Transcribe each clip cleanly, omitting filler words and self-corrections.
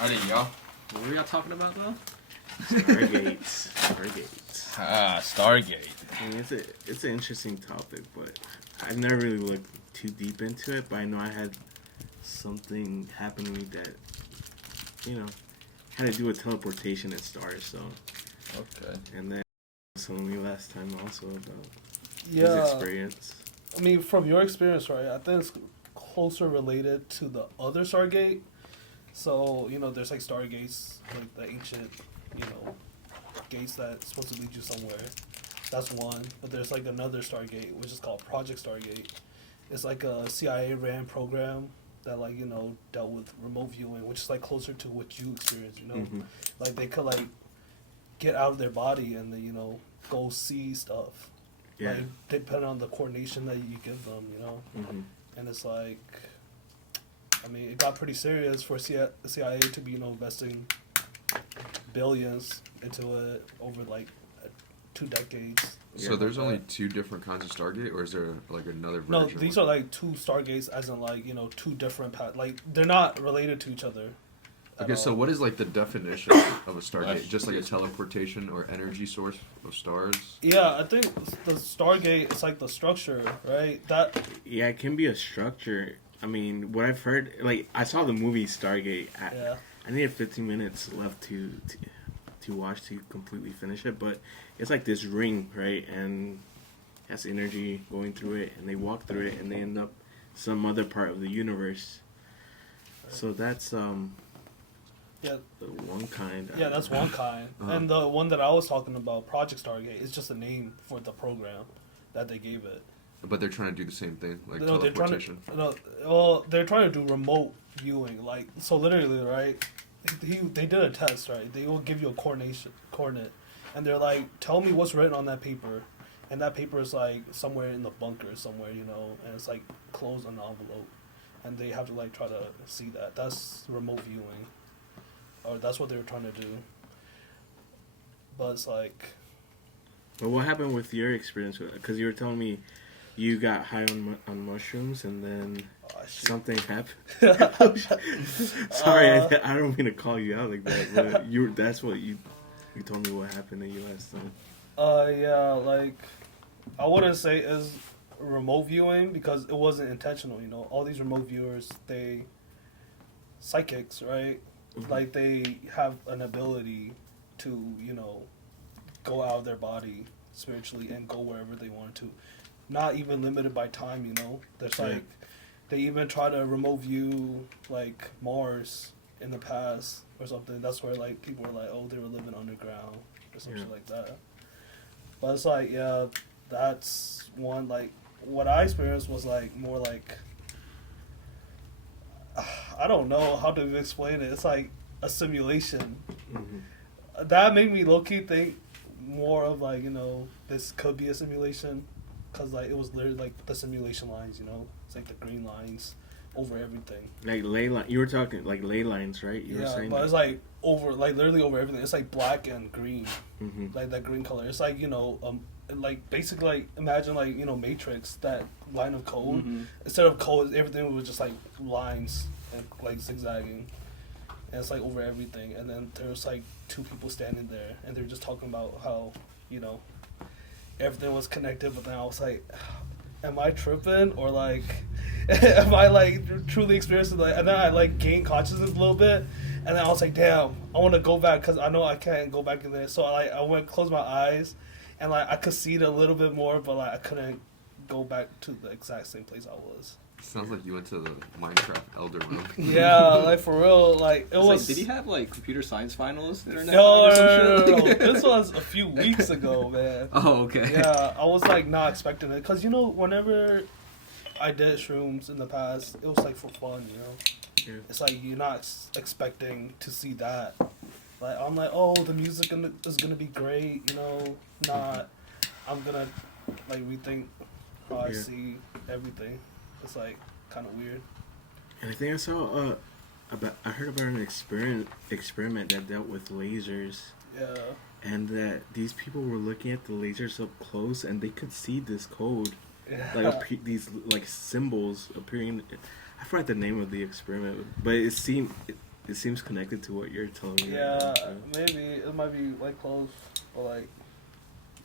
아니요. What were y'all talking about though? Stargate. Ah, Stargate. I mean, it's an interesting topic, but I've never really looked too deep into it. But I know I had something happen to me that, had to do with teleportation at stars. So, Okay. and then telling me last time also about his Yeah, experience. I mean, from your experience, right? I think it's closer related to the other Stargate. So, there's like Stargates, like the ancient, gates that's supposed to lead you somewhere. That's one. But there's like another Stargate, which is called Project Stargate. It's like a CIA ran program that dealt with remote viewing, which is like closer to what you experienced, Mm-hmm. Like they could like get out of their body and then, go see stuff. Yeah. Like depending on the coordination that you give them, Mm-hmm. And it's like, I mean, it got pretty serious for CIA to be, investing billions into it over like 2 decades. So there's only 2 different kinds of Stargate, or is there like another version? No, these are like 2 Stargates, as in like 2 different like they're not related to each other. Okay, so what is like the definition of a Stargate? Just like a teleportation or energy source of stars? Yeah, I think the Stargate is like the structure, right? Yeah, it can be a structure. I mean, what I've heard, like I saw the movie Stargate. I needed 15 minutes left to watch to completely finish it, but it's like this ring, right? And it has energy going through it, and they walk through it, and they end up some other part of the universe. Right. So that's yeah, the one kind. Yeah, that's one kind. Uh-huh. And the one that I was talking about, Project Stargate, is just a name for the program that they gave it. But they're trying to do the same thing, like No, teleportation. they're trying to do remote viewing. Like, so literally, right? They did a test, right? They will give you a coordinate, and they're like, "Tell me what's written on that paper," and that paper is like somewhere in the bunker, somewhere, and it's like closed on an envelope, and they have to like try to see that. That's remote viewing, or that's what they were trying to do. But it's like, But what happened with your experience? Because you were telling me you got high on mushrooms, and then something happened. Sorry, I don't mean to call you out like that, but that's what you told me what happened to you last time. Yeah, like, I wouldn't say it's remote viewing because it wasn't intentional, All these remote viewers, they psychics, right? Mm-hmm. Like, they have an ability to, go out of their body spiritually and go wherever they want to. Not even limited by time, There's like, they even try to remote view like Mars in the past or something. That's where like people were like, oh, they were living underground or something like that. But it's like, yeah, that's one. Like, what I experienced was like more like, I don't know how to explain it. It's like a simulation. Mm-hmm. That made me low key think more of like, this could be a simulation. Because, like, it was literally, like, the simulation lines, It's, like, the green lines over everything. Like, ley line. You were talking, like, ley lines, right? You were saying but that. it's, like, literally over everything. It's, like, black and green. Mm-hmm. Like, that green color. It's, like, like, basically, like, imagine, like, Matrix, that line of code. Mm-hmm. Instead of code, everything was just, like, lines and, like, zigzagging. And it's, like, over everything. And then there's, like, 2 people standing there. And they're just talking about how, everything was connected, but then I was like, am I tripping? Or like, am I like truly experiencing like, and then I like gained consciousness a little bit, and then I was like, damn, I want to go back because I know I can't go back in there. So I went, closed my eyes, and like I could see it a little bit more, but like I couldn't go back to the exact same place I was. Sounds like you went to the Minecraft Elder Room. Yeah, like for real, like it was. Like, did he have like computer science finals internet? No. This was a few weeks ago, man. Oh, okay. Yeah, I was like not expecting it because whenever I did shrooms in the past, it was like for fun, Yeah. It's like you're not expecting to see that. Like I'm like, oh, the music is gonna be great, Not, I'm gonna like rethink how I see everything. It's like kind of weird. And I think I saw I heard about an experiment that dealt with lasers. Yeah. And that these people were looking at the lasers up close, and they could see this code, Yeah. like these like symbols appearing. I forgot the name of the experiment, but it it seems connected to what you're telling me. Yeah, right now, so. maybe it might be like close, but like,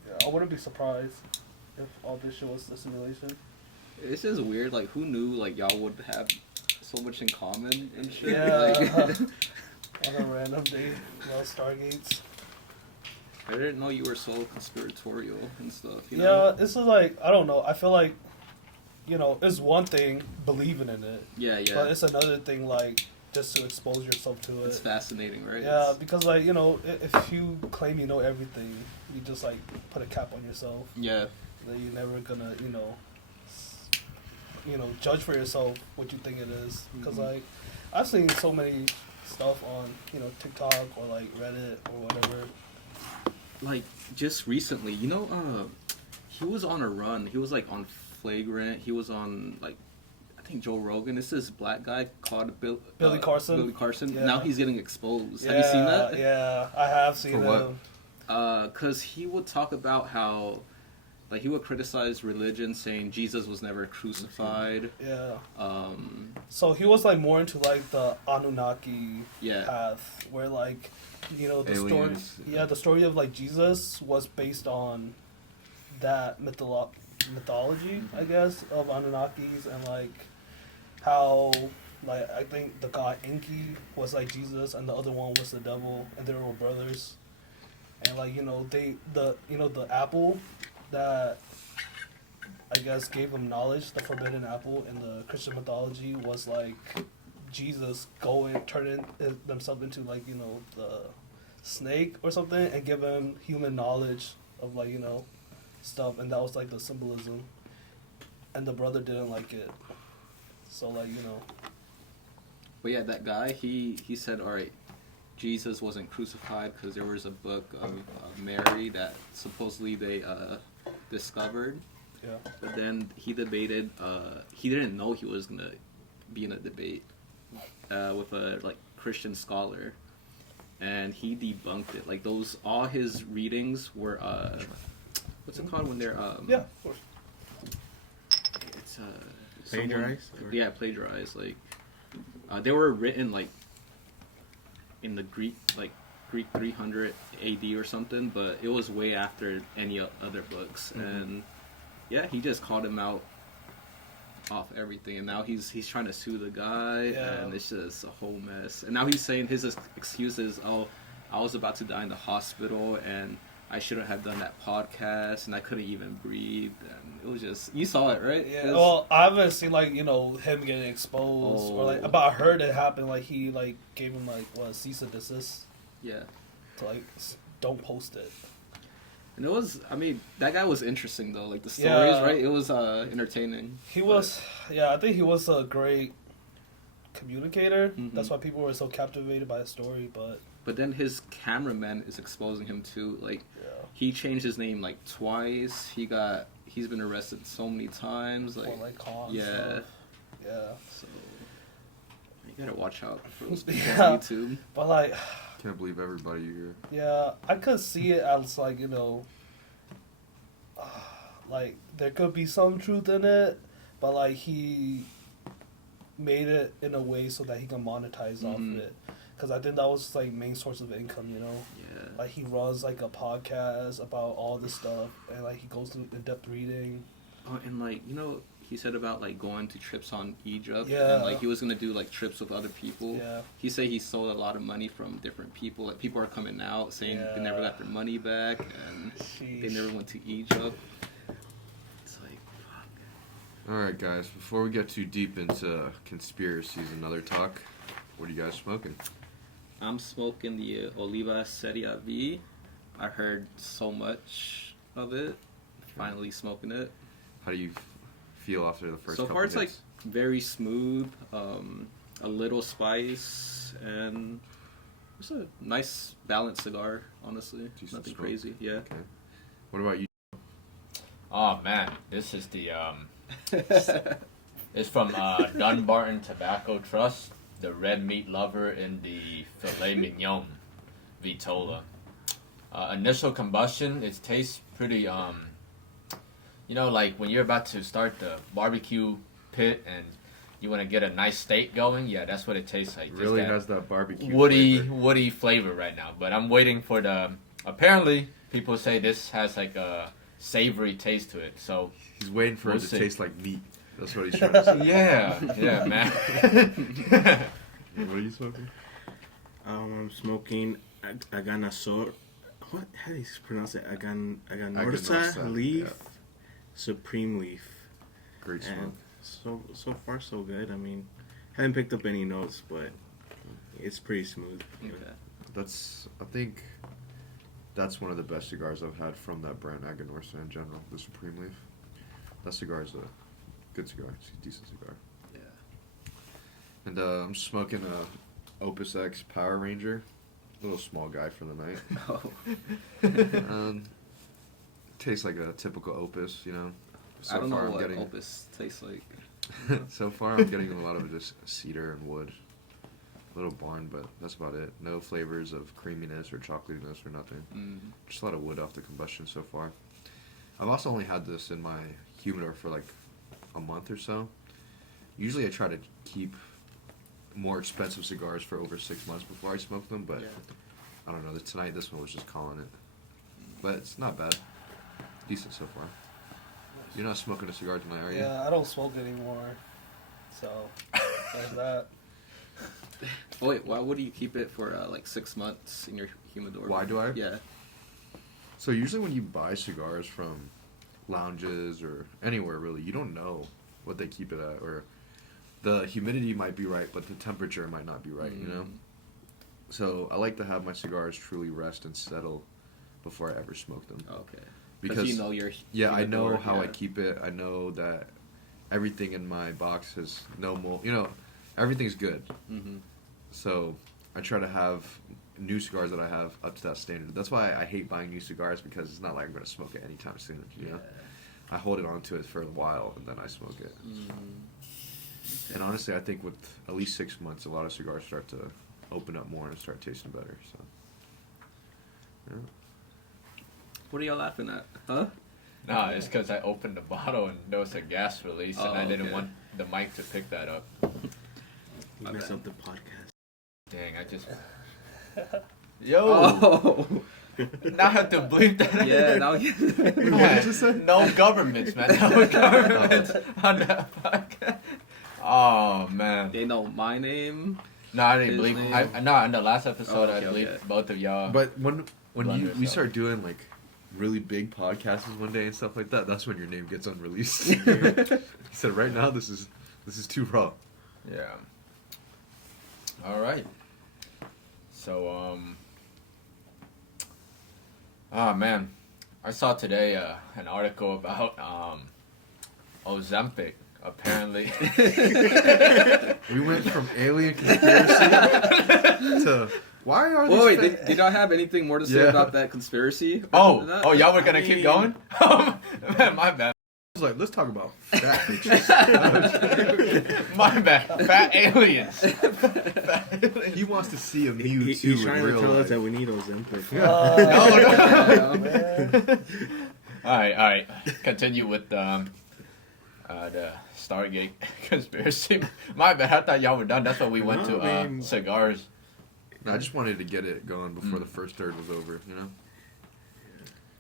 yeah, I wouldn't be surprised if all this shit was a simulation. It's just weird. Like, who knew like y'all would have so much in common and shit? Yeah. Like, On a random day, Stargates. I didn't know you were so conspiratorial and stuff. You Yeah, know? this is like, I don't know. I feel like, you know, it's one thing believing in it, Yeah, yeah. but it's another thing like just to expose yourself to it. It's fascinating, right? Yeah, It's- because like, you know, if you claim you know everything, you just like put a cap on yourself. yeah. That you're never gonna, judge for yourself what you think it is. Because like, I've seen so many stuff on TikTok or like Reddit or whatever. Like just recently, he was on a run. He was like on Flagrant. He was on like, I think Joe Rogan. This is black guy called Billy Carson. Billy Carson. Yeah. Now he's getting exposed. Yeah, Have you seen that? Yeah, I have seen For him. what? Cause he would talk about how, like, he would criticize religion, saying Jesus was never crucified. Yeah. So he was like more into like the Anunnaki yeah, path, where like, the Aliens, story. yeah. Yeah, the story of like Jesus was based on that mythology, I guess, of Anunnakis, and like how like I think the god Enki was like Jesus, and the other one was the devil, and they were brothers. And like the apple that I guess gave them knowledge, the forbidden apple in the Christian mythology, was like Jesus turning themselves into like the snake or something, and give them human knowledge of like stuff, and that was like the symbolism. And the brother didn't like it, so like but yeah, that guy he said, all right, Jesus wasn't crucified because there was a book of Mary that supposedly they discovered. Yeah. But then he debated. He didn't know he was gonna be in a debate with a like Christian scholar, and he debunked it. Like all his readings were what's it called when they're Yeah, of course. it's Plagiarized? Yeah, plagiarized. Like they were written like in the Greek 300 AD or something, but it was way after any other books. And yeah, he just called him out off everything, and now he's trying to sue the guy, Yeah. and it's just a whole mess. And now he's saying his excuse is, oh, I was about to die in the hospital, and I shouldn't have done that podcast, and I couldn't even breathe, and it was just, you saw it, right? Yeah. It was- Well, I haven't seen like him getting exposed or like, but I heard it happened. Like he like gave him like cease and desist yeah. to like don't post it. And it was, I mean, that guy was interesting though, like the stories, Yeah. right? It was entertaining. He was, I think he was a great communicator. Mhm. That's why people were so captivated by his story. But then his cameraman is exposing him too. Like, yeah, he changed his name like twice. He's been arrested so many times. Like, or like cons. yeah. Stuff. Yeah, so you gotta watch out for those people Yeah. on YouTube. but like, Can't believe everybody here. yeah, I could see it as like like there could be some truth in it, but like he made it in a way so that he can monetize off Mhm. it. Because I think that was like main source of income, Yeah. Like he runs like a podcast about all this stuff, and like he goes through in-depth reading. Oh, and like, he said about like going to trips on Egypt. Yeah. And like he was gonna do like trips with other people. Yeah, He said he stole a lot of money from different people. Like people are coming out saying they never Yeah. got their money back, and they Sheesh. never went to Egypt. It's like, fuck. All right, guys. Before we get too deep into conspiracies and other talk, what are you guys smoking? I'm smoking the Oliva Serie V. I heard so much of it. Finally smoking it. How do you feel after the first? So couple far, it's like hits? very smooth, a little spice, and it's a nice balanced cigar. Honestly, Decent nothing smoke. crazy. Yeah. Okay. What about you? Oh man, this is the it's from Dunbarton Tobacco Trust, the red meat lover in the Filet Mignon Vitola. Initial combustion, it tastes pretty like when you're about to start the barbecue pit and you want to get a nice steak going, yeah, that's what it tastes like. Just Really that has that barbecue woody flavor right now. But I'm waiting for the. Apparently, people say this has like a savory taste to it. So He's waiting for We'll it to see. taste like meat. That's what he's trying to say. yeah, man. What are you smoking? I'm smoking Aganorsa. What? How do you pronounce it? Aganorsa Aganorsa, leaf, yeah. supreme leaf. Great smoke. And so far so good. I mean, haven't picked up any notes, but it's pretty smooth. Okay. I think that's one of the best cigars I've had from that brand, Aganorsa in general, the Supreme Leaf. That cigar is a good cigar. It's a decent cigar. Yeah. And I'm smoking a Opus X Power Ranger. Little small guy for the night. Oh. Tastes like a typical Opus, you know. So I don't know far, what Opus tastes like. So far, I'm getting a lot of just cedar and wood. A little barn, but that's about it. No flavors of creaminess or chocolatiness or nothing. Just a lot of wood off the combustion so far. I've also only had this in my humidor for like a month or so. Usually I try to keep more expensive cigars for over 6 months before I smoke them, but I don't know. Tonight this one was just calling it. But it's not bad. Decent so far. You're not smoking a cigar tonight, are you? Yeah, I don't smoke anymore. So, there's that. Wait, why would you keep it for like 6 months in your humidor? Why do I? Yeah. So usually when you buy cigars from lounges or anywhere really, you don't know what they keep it at, or the humidity might be right, but the temperature might not be right, you know? So I like to have my cigars truly rest and settle before I ever smoke them. Okay. Because you know your I know humidor, how I keep it. I know that everything in my box has no mold. You know, everything's good. Mm-hmm. So I try to have new cigars that I have up to that standard. That's why I hate buying new cigars, because it's not like I'm going to smoke it anytime soon. You know, I hold it onto it for a while and then I smoke it. Okay. And honestly, I think with at least 6 months, a lot of cigars start to open up more and start tasting better. So, yeah. What are y'all laughing at? Huh? No, it's because I opened the bottle and there was a gas release, and I didn't want the mic to pick that up. You mess up the podcast. Dang, I just. Yo! Oh! Now I have to bleep that. Yeah, now What did you say? No governments, man. No governments on that podcast. Oh, man. They know my name. No, I didn't His bleep. name? No, in the last episode, Oh, okay, I bleeped okay. both of y'all. But when Run we yourself. start doing like really big podcasts one day and stuff like that, that's when your name gets unreleased. He said, "Right now, this is too raw." Yeah. All right. So, oh man, I saw today an article about Ozempic. Apparently, We went from alien conspiracy to why are these? Wait, fa- did y'all have anything more to say Yeah. about that conspiracy? oh, y'all were gonna keep mean- going? Man, my bad. I was like, let's talk about fat bitches. My bad. Fat aliens. Fat aliens. He wants to see a Mewtwo He's in trying to real tell life. us that we need Ozempic. No. Man. All right. Continue with the Stargate conspiracy. My bad. I thought y'all were done. That's why we went No, to I mean- Cigars. No, I just wanted to get it going before the first third was over. You know.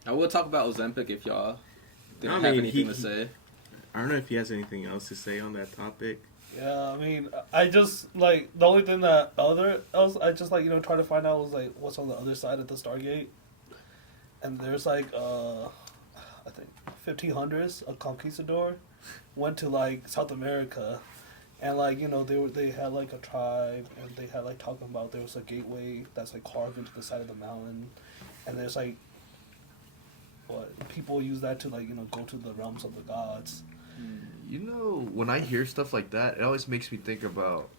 I will talk about Ozempic if y'all didn't I have mean, anything to say. I don't know if he has anything else to say on that topic. Yeah, I mean, I just, like, the only thing that I just, like, try to find out was, like, what's on the other side of the Stargate. And there's, like, I think, 1500s, a conquistador went to, like, South America. And, like, they had, like, a tribe, and they had, like, talking about there was a gateway that's, like, carved into the side of the mountain. And there's, like, people use that to, like, go to the realms of the gods. You know, when I hear stuff like that, it always makes me think about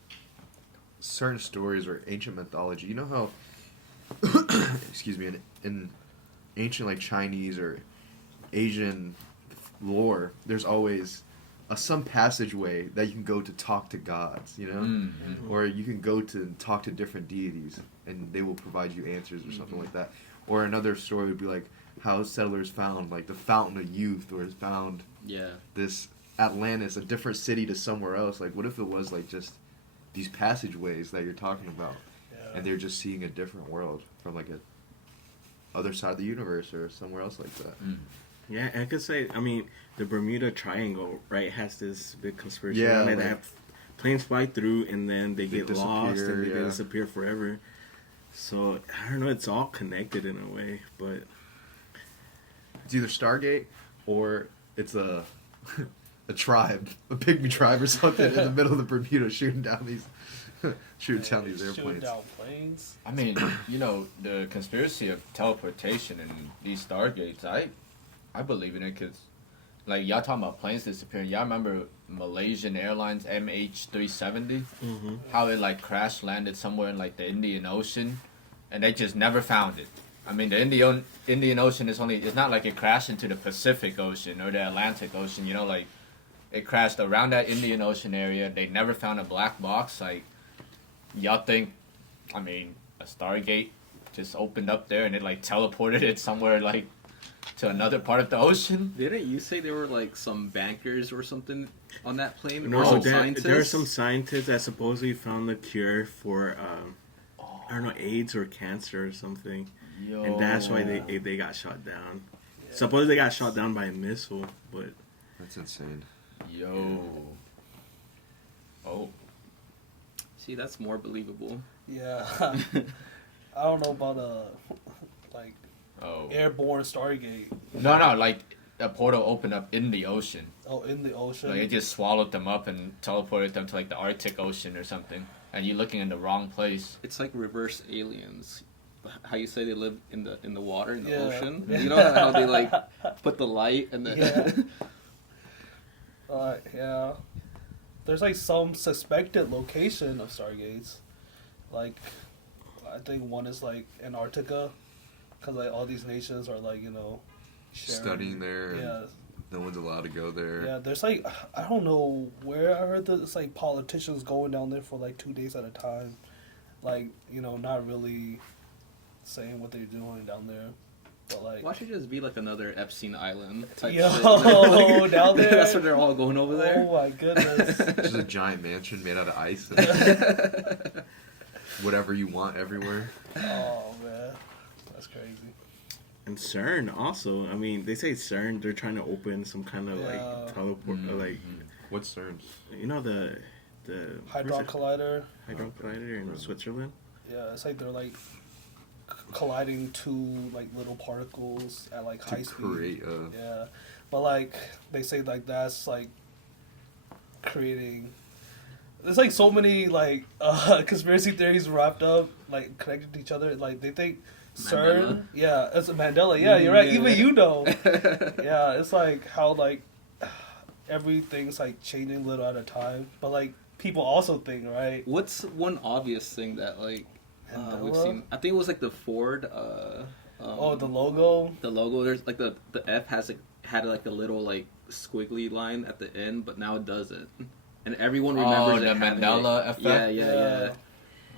certain stories or ancient mythology. You know how, excuse me, in ancient like Chinese or Asian lore, there's always some passageway that you can go to talk to gods, you know? Mm-hmm. Or you can go to talk to different deities and they will provide you answers or something like that. Or another story would be like how settlers found like the fountain of youth, or found Yeah. this Atlantis, a different city to somewhere else. Like, what if it was like just these passageways that you're talking about, and they're just seeing a different world from like a other side of the universe or somewhere else like that. Yeah, I could say, I mean, the Bermuda Triangle, right, has this big conspiracy Yeah, around it. like- They have planes fly through and then they get disappear, lost and they yeah. disappear forever. So, I don't know, it's all connected in a way, but It's either Stargate or it's a tribe, a pygmy tribe or something in the middle of the Bermuda shooting down these airplanes. Shooting down planes. I mean, you know, the conspiracy of teleportation and these Stargates, I believe in it because, like, y'all talking about planes disappearing. Y'all remember Malaysian Airlines MH370? How it, like, crash landed somewhere in, like, the Indian Ocean, and they just never found it. I mean, the Indian Ocean is it's not like it crashed into the Pacific Ocean or the Atlantic Ocean, you know, like, it crashed around that Indian Ocean area. They never found a black box. Like, y'all think, I mean, a Stargate just opened up there and it, like, teleported it somewhere, like, to another part of the ocean? Didn't you say there were like some bankers or something on that plane? no, Or some there are some scientists that supposedly found the cure for, I don't know, AIDS or cancer or something. Yo. And that's why they got shot down. Supposedly they got shot down by a missile, but That's insane. Yo. Oh. See, that's more believable. Yeah. I don't know about like Oh. airborne Stargate. No, like, a portal opened up in the ocean. Oh, in the ocean. Like, it just swallowed them up and teleported them to, like, the Arctic Ocean or something. And you're looking in the wrong place. It's like reverse aliens. How you say they live in the water, in the Yeah. ocean? You know how they like put the light and then Yeah. Yeah. There's like some suspected location of Stargates. Like, I think one is like Antarctica, because like all these nations are like, you know, sharing. Studying there. and Yeah. No one's allowed to go there. Yeah, there's like, I don't know where I heard that it's like politicians going down there for like 2 days at a time. Like, you know, not really saying what they're doing down there. But like, why should it just be like another Epstein Island type Yo, shit? down there? That's where they're all going over there. Oh my goodness. Just a giant mansion made out of ice. And whatever you want everywhere. Oh man, that's crazy. and CERN also. I mean, they say CERN they're trying to open some kind of Yeah. like teleport, like What's CERN's? you know the Hadron Collider. Hadron Collider in Switzerland. Yeah, it's like they're like colliding two like little particles at like high To speed. create a... Yeah, but like they say like that's like creating. There's like so many like conspiracy theories wrapped up like connected to each other. Like they think CERN. Mandela? Yeah, it's a Mandela. Yeah, you're right. Yeah. Even you know. Yeah, it's like how like everything's like changing little at a time. But like people also think, right? What's one obvious thing that like we've Mandela? seen? I think it was like the Ford. Oh, the logo. The logo. There's like the F had like a little like squiggly line at the end, but now it doesn't, and everyone remembers the it having Mandela it. effect? Yeah.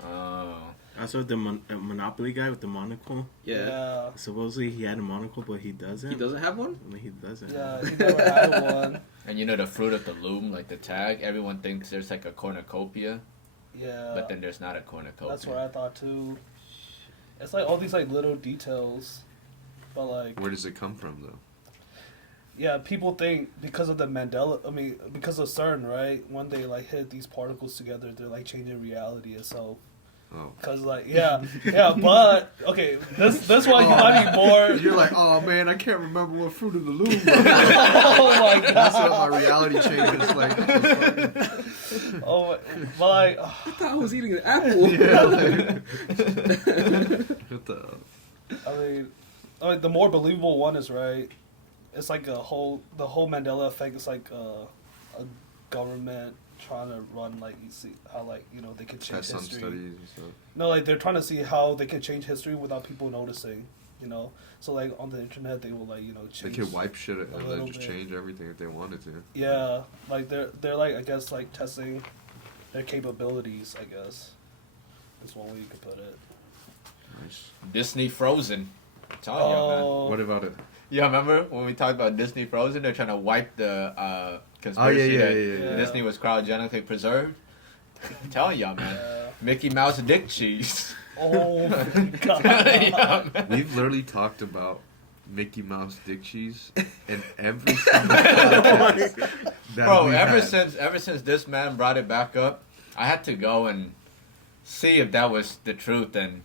Oh. Also, the Monopoly guy with the monocle. Yeah. Supposedly he had a monocle, but he doesn't. He doesn't have one? I mean, he doesn't. Yeah, he never had one. And you know the fruit of the loom, like the tag, everyone thinks there's like a cornucopia, Yeah. but then there's not a cornucopia. That's what I thought too. It's like all these like little details, but like Where does it come from, though? yeah, people think because of the Mandela. I mean, because of CERN, right? When they like hit these particles together, they're like changing reality itself. Oh. Cause like yeah, but okay, this one you might be more. You're like, oh man, I can't remember what fruit of the loom was. Oh my That's what god. my reality changes. Like, Oh, but like, I thought I was eating an apple. yeah, like, what the? I mean, the more believable one is right. It's like the whole Mandela effect is like a government trying to run like you see how like you know they could change Test some history. studies and stuff. No, like they're trying to see how they can change history without people noticing. You know, so like on the internet they will like you know They change. could wipe shit and little then just bit. change everything if they wanted to. Yeah, like they're like I guess like testing their capabilities. I guess is one way you could put it. Nice. Disney Frozen. I'm telling you, man. Oh, What about it? Yeah, remember when we talked about Disney Frozen? They're trying to wipe the, conspiracy that yeah. Disney was cryogenically preserved. I'm telling y'all, man. Mickey Mouse dick cheese. Oh my god. Yeah, man. We've literally talked about Mickey Mouse dick cheese in every single podcast that Bro, we've ever had. since this man brought it back up, I had to go and see if that was the truth. And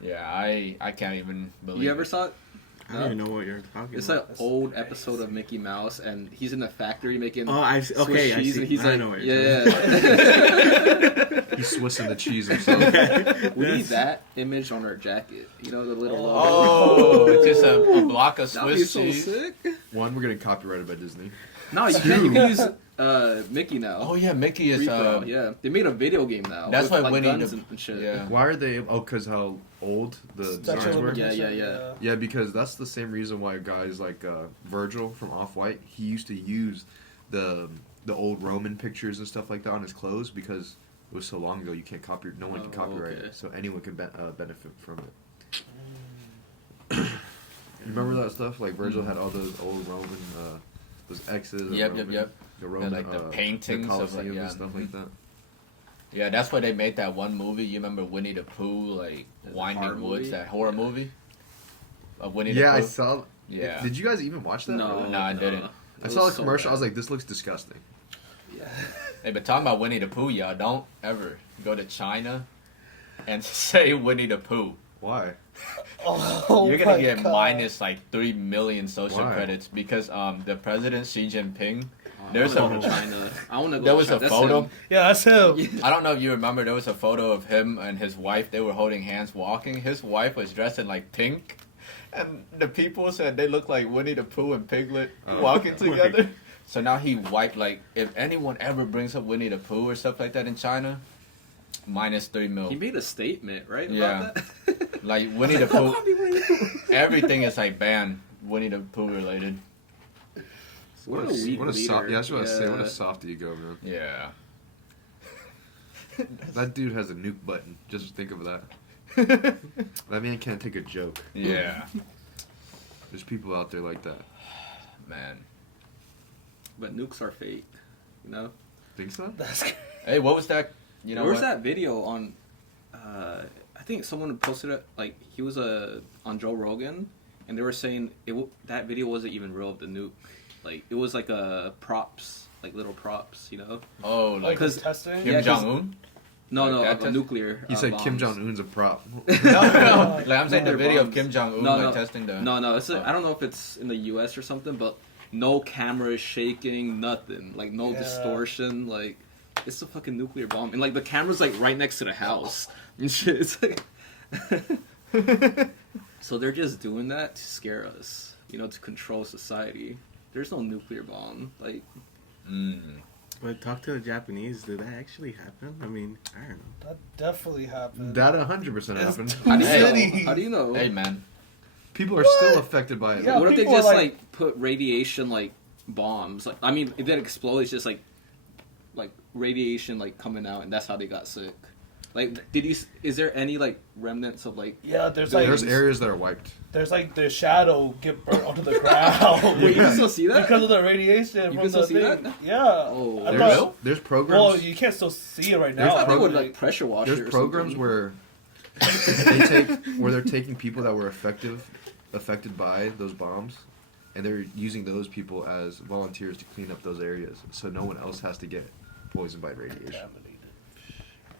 yeah, I can't even believe. You ever saw it? I don't even know what you're talking It's an about. old episode of Mickey Mouse, and he's in the factory making Oh, I Swiss okay, I cheese, see. and he's I like, know what you're yeah. He's Swissing the cheese himself. We need that image on our jacket. You know, the little logo. Oh, it's just a block of That'd be Swiss so cheese. sick. One, we're getting copyrighted by Disney. No, you can't. You can use Mickey now. Oh yeah, Mickey is. Free for all, yeah, they made a video game now. That's with, why like, Winnie guns the- and shit. Yeah. Why are they? Oh, because how old the Statute designs of were? limitation, Yeah. Yeah, because that's the same reason why guys like Virgil from Off-White, he used to use the old Roman pictures and stuff like that on his clothes because it was so long ago. You can't copy. No one can Oh, copyright okay. it, so anyone can benefit from it. You remember that stuff? Like Virgil had all those old Roman, those X's. and Yep, Roman, yep. The Roman, like the paintings the of, like, Colosseum yeah. and stuff like that. Yeah, that's why they made that one movie. You remember Winnie the Pooh, like The Winding horror Woods, movie? that horror Yeah. movie of Winnie Yeah, the I Pooh. saw. Yeah. Did you guys even watch that? No, No, I didn't. It I was saw the so commercial. I was bad. like, this looks disgusting. Yeah. Hey, but talking about Winnie the Pooh, y'all, don't ever go to China and say Winnie the Pooh. Why? Oh You're gonna my get God. minus like 3 million social Why? credits because the president Xi Jinping. There's I wanna a- go to China. I want to go. There to was China. a That's photo. him. Yeah, that's him. I don't know if you remember. There was a photo of him and his wife. They were holding hands, walking. His wife was dressed in like pink, and the people said they looked like Winnie the Pooh and Piglet Oh, walking okay. together. So now he wiped like if anyone ever brings up Winnie the Pooh or stuff like that in China, minus 3 He mil. made a statement, right? Yeah. About that. Like Winnie the Pooh, everything is like banned Winnie the Pooh related. What a weak what a leader. soft. Yeah, I was about to say, what a Yeah. softy you go, man. Yeah. That dude has a nuke button. Just think of that. That man can't take a joke. Yeah, There's people out there like that. man. But nukes are fake. You know. Think so? That's crazy. Hey, what was that? You know There was what? that video on. I think someone posted it. Like he was on Joe Rogan, and they were saying that video wasn't even real of the nuke. Like it was like props, like little props. You know. Oh, Like like Because- testing. Kim Yeah, 'cause- Jong Un. No, Like no, that a test- nuclear. He said Kim bombs. Jong Un's a prop. No. Like I'm saying the Nuclear video of bombs. Kim Jong Un No, like no. testing the. No, it's Oh. I don't know if it's in the U.S. or something, but no camera shaking, nothing, like no Yeah. distortion, like it's a fucking nuclear bomb, and like the camera's like right next to the house and shit. It's like, so they're just doing that to scare us, you know, to control society. There's no nuclear bomb, like Mm. But talk to the Japanese. Did that actually happen? I mean, I don't know. That definitely happened. That 100% It's happened. too how do you many. know? How do you know? Hey man. People are What? still affected by it. Yeah. What if they people are just like- like put radiation like bombs? Like I mean, if that explodes, it's just like radiation like coming out, and that's how they got sick. Like, is there any like remnants of like? Yeah, there's like There's areas that are wiped. there's like the shadow get burnt onto the ground. Wait, you can still see that? Because of the radiation You from can still the see thing. that? Yeah. Oh. I There's- thought- Real? There's programs. well, you can't still see it right now. There's I think pro- would like pressure wash it. There's or programs something. where they're taking people that were affected by those bombs, and they're using those people as volunteers to clean up those areas, so no one else has to get poisoned by radiation.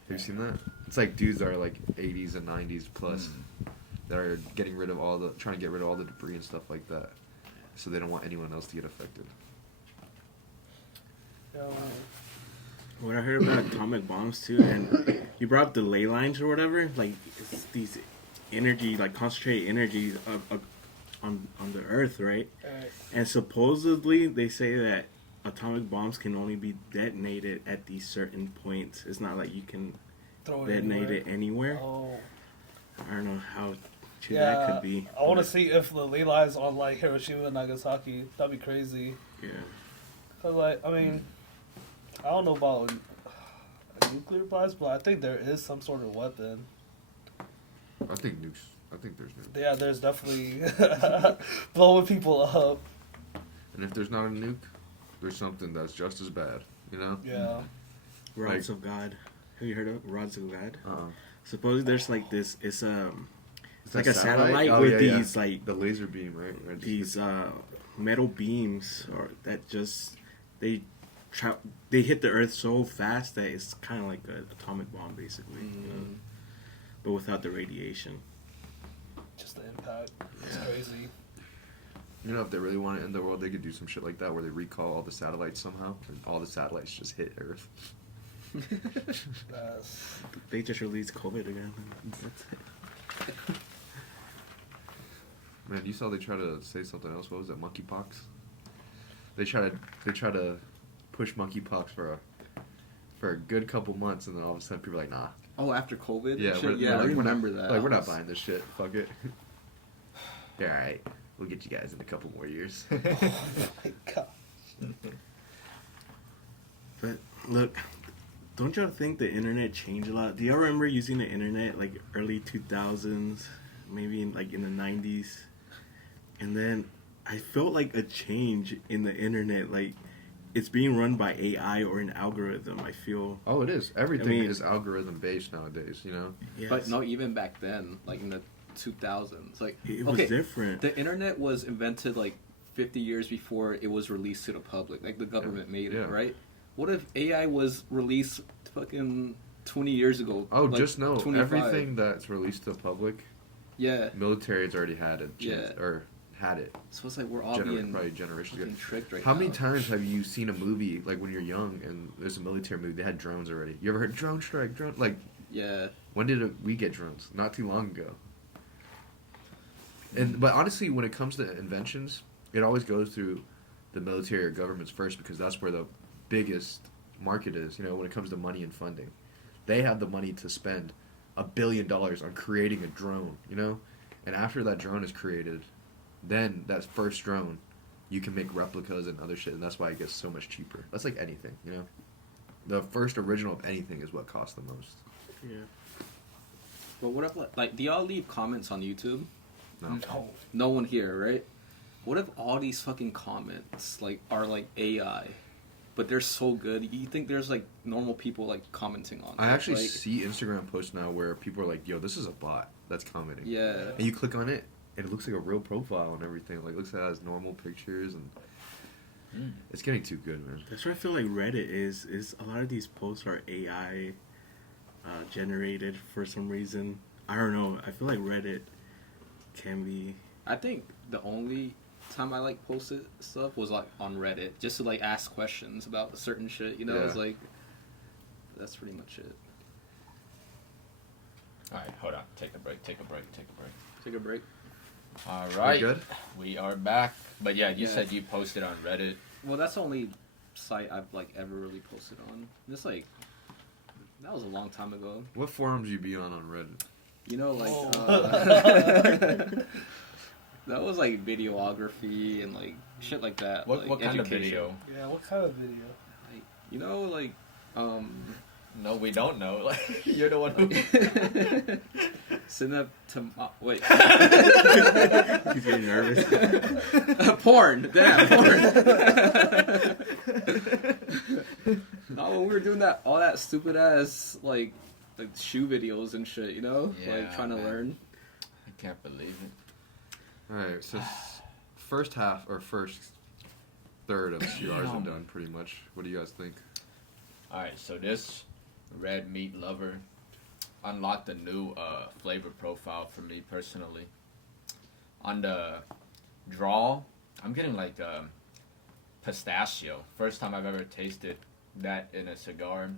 Have you seen that? It's like dudes that are like 80s and 90s plus that are trying to get rid of all the debris and stuff like that, so they don't want anyone else to get affected. What I heard about atomic bombs too, and you brought up the ley lines or whatever. Like it's these energy, like concentrated energy on the Earth, right? And supposedly they say that atomic bombs can only be detonated at these certain points. It's not like you can Throw detonate it anywhere. Oh. I don't know how true Yeah, that could be. I want to see if the ley lines on like Hiroshima and Nagasaki. That'd be crazy. Yeah. Cause like I mean, I don't know about a nuclear blast, but I think there is some sort of weapon. I think there's nukes. Yeah, there's definitely blowing people up. And if there's not a nuke, there's something that's just as bad. You know? Yeah. Rods of God. Have you heard of Rods of God? Uh-uh. Supposedly there's like this. It's like that a satellite Oh, with yeah, these like the laser beam, right? Right. these metal beams, or that just they hit the Earth so fast that it's kind of like an atomic bomb, basically. You know? But without the radiation. Just the impact. It's Yeah. crazy. You know, if they really want to end the world, they could do some shit like that where they recall all the satellites somehow, and all the satellites just hit Earth. That's... They just released COVID again. That's it. Man, you saw they try to say something else. What was that? Monkeypox. They try to push monkeypox for a good couple months, and then all of a sudden people are like, nah. Oh, after COVID? Yeah, and shit? we're Yeah, I like, remember that. Like, we're not buying this shit. Fuck it. Yeah, all right. We'll get you guys in a couple more years. Oh my god. But look, don't y'all think the internet changed a lot? Do y'all remember using the internet like early 2000s, maybe in the 90s? And then I felt like a change in the internet, like it's being run by AI or an algorithm. I feel. Oh, it is. Everything I mean- is algorithm based nowadays. You know. Yes, But no, even back then, like in the 2000s, like it was okay, different. the internet was invented like 50 years before it was released to the public. Like the government made Yeah. it, right? What if AI was released fucking 20 years ago? Oh, like, just know 25? everything that's released to the public, Yeah. military has already had it. Yeah. Or had it. So it's like we're all being Probably generations ago. fucking tricked right How now. many times have you seen a movie like when you're young and there's a military movie? They had drones already. You ever heard drone strike? Drone like Yeah. when did we get drones? Not too long ago. But honestly, when it comes to inventions, it always goes through the military or governments first because that's where the biggest market is. You know, when it comes to money and funding, they have the money to spend $1 billion on creating a drone. You know, and after that drone is created, then that first drone, you can make replicas and other shit, and that's why it gets so much cheaper. That's like anything, you know. The first original of anything is what costs the most. Yeah. But what if like do y'all leave comments on YouTube? No. No. No one here, right? What if all these fucking comments like are like AI, but they're so good? You think there's like normal people like commenting on? I it? actually like, see Instagram posts now where people are like, "Yo, this is a bot that's commenting." Yeah. And you click on it, and it looks like a real profile and everything. Like, looks like it has normal pictures, and it's getting too good, man. That's why I feel like Reddit is a lot of these posts are AI generated for some reason. I don't know. I feel like Reddit can be. I think the only time I like posted stuff was like on Reddit, just to like ask questions about certain shit. You know, Yeah. it's like that's pretty much it. All right, hold on. Take a break. Take a break. All right. good? We are back. But yeah, you Yeah. said you posted on Reddit. Well, that's the only site I've like ever really posted on. Just like that was a long time ago. What forums you be on Reddit? You know, like Oh. that was like videography and like shit like that. What like, what kind of education. video? Yeah, what kind of video? Like, you know, like No, we don't know. Like, you're the one who. send up to wait. He's getting nervous. Porn. Damn, porn. No, when we were doing that, all that stupid ass like shoe videos and shit, you know, Yeah, like trying to man. learn. I can't believe it. Alright, so first third of Cigars are done, pretty much. What do you guys think? All right, so this red meat lover unlocked a new flavor profile for me personally. On the draw, I'm getting like pistachio. First time I've ever tasted that in a cigar.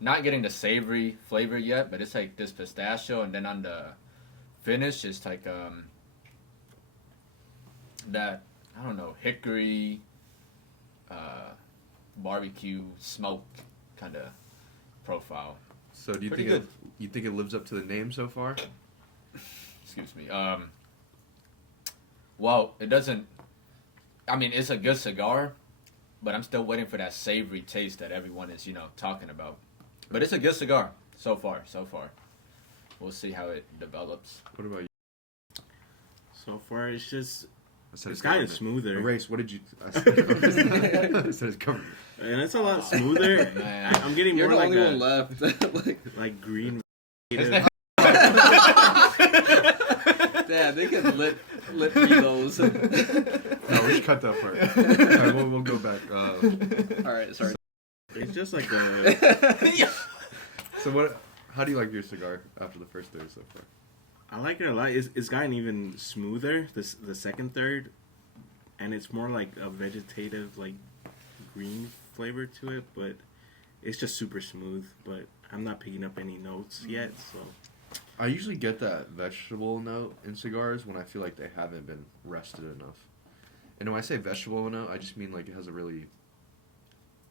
Not getting the savory flavor yet, but it's like this pistachio, and then on the finish, it's like that, I don't know, hickory, barbecue, smoke kind of profile. So do you Pretty think good. you think it lives up to the name so far? Excuse me. Well, it doesn't. I mean, it's a good cigar, but I'm still waiting for that savory taste that everyone is, talking about. But it's a good cigar so far. We'll see how it develops. What about you? So far, it's just said This it's guy government. is smoother. Erase. What did you? I said it's government. And it's a lot smoother. Man. I'm getting You're more the like only one left. like green. His Yeah, they can lit read those. No, we should cut that part. Alright, we'll go back. All right, sorry. It's just like a. So what? How do you like your cigar after the first third so far? I like it a lot. It's gotten even smoother. The second third, and it's more like a vegetative, like green flavor to it. But it's just super smooth. But I'm not picking up any notes yet. So I usually get that vegetable note in cigars when I feel like they haven't been rested enough. And when I say vegetable note, I just mean like it has a really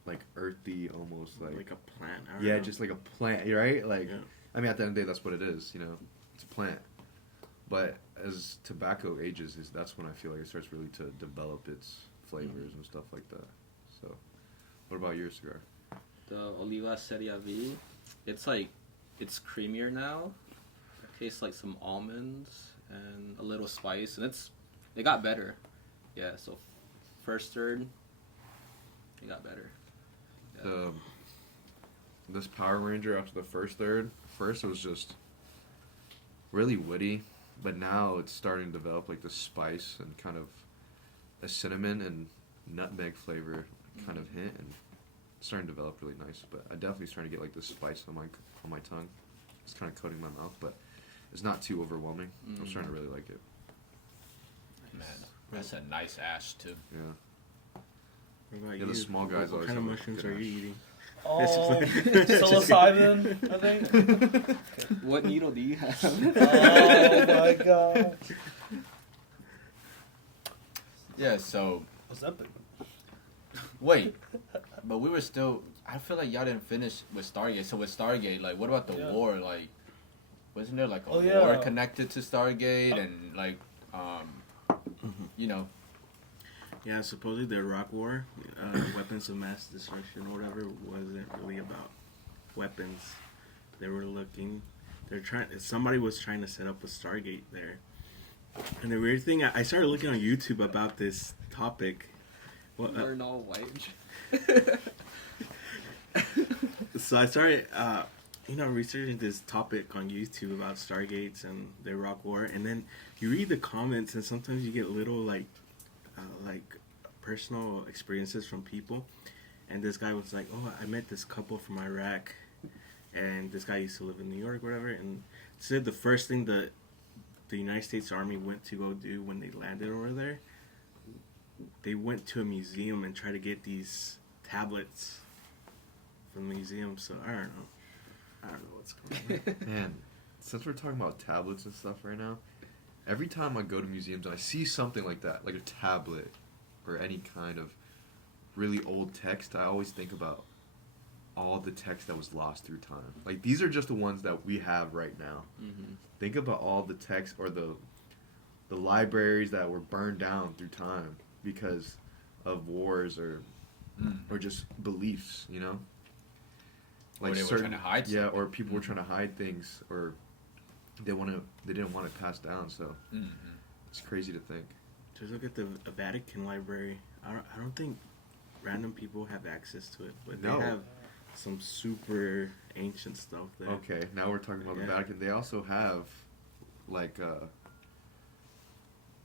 like earthy, almost like a plant. I don't yeah, know. just like a plant, right? Like, Yeah. I mean, at the end of the day, that's what it is. You know, it's a plant. But as tobacco ages, that's when I feel like it starts really to develop its flavors and stuff like that. So, what about your cigar? The Oliva Serie, it's creamier now. It tastes like some almonds and a little spice, and it got better. Yeah, so first third, it got better. Yeah. This Power Ranger after the first third, first it was just really woody, but now it's starting to develop like the spice and kind of a cinnamon and nutmeg flavor kind of hint, and it's starting to develop really nice. But I definitely starting to get like the spice on my tongue. It's kind of coating my mouth, but it's not too overwhelming. I'm starting to really like it. Man, that's a nice ash too. Yeah. What about Yeah, the you? small guys What always kind of have a mushrooms good are you ash. eating? Oh, Just psilocybin, I think. What needle do you have? Oh my god. Yeah. So What's that big? wait, but we were still. I feel like y'all didn't finish with Stargate. So with Stargate, like, what about the Yeah. war? Like, wasn't there like a Oh, war yeah. connected to Stargate and like, you know? Yeah, supposedly the Iraq War, weapons of mass destruction or whatever, wasn't really about weapons. They were looking. Somebody was trying to set up a Stargate there. And the weird thing, I started looking on YouTube about this topic. Well, We're all white. so I started, researching this topic on YouTube about Stargates and the Iraq War, and then you read the comments, and sometimes you get little like personal experiences from people. And this guy was like, "Oh, I met this couple from Iraq, and this guy used to live in New York, whatever." And said the first thing the United States Army went to go do when they landed over there, they went to a museum and tried to get these tablets from the museum. So I don't know what's going on. Man, since we're talking about tablets and stuff right now, every time I go to museums and I see something like that, like a tablet or any kind of really old text, I always think about all the text that was lost through time. Like, these are just the ones that we have right now. Mm-hmm. Think about all the text or the libraries that were burned down through time because of wars or just beliefs, you know? Or they were trying to hide yeah, something. or people were trying to hide things, or they didn't want it passed down. So it's crazy to think. Just look at the Vatican library. I don't think random people have access to it, but No. they have some super ancient stuff there. Okay, now we're talking about the Yeah. Vatican. They also have like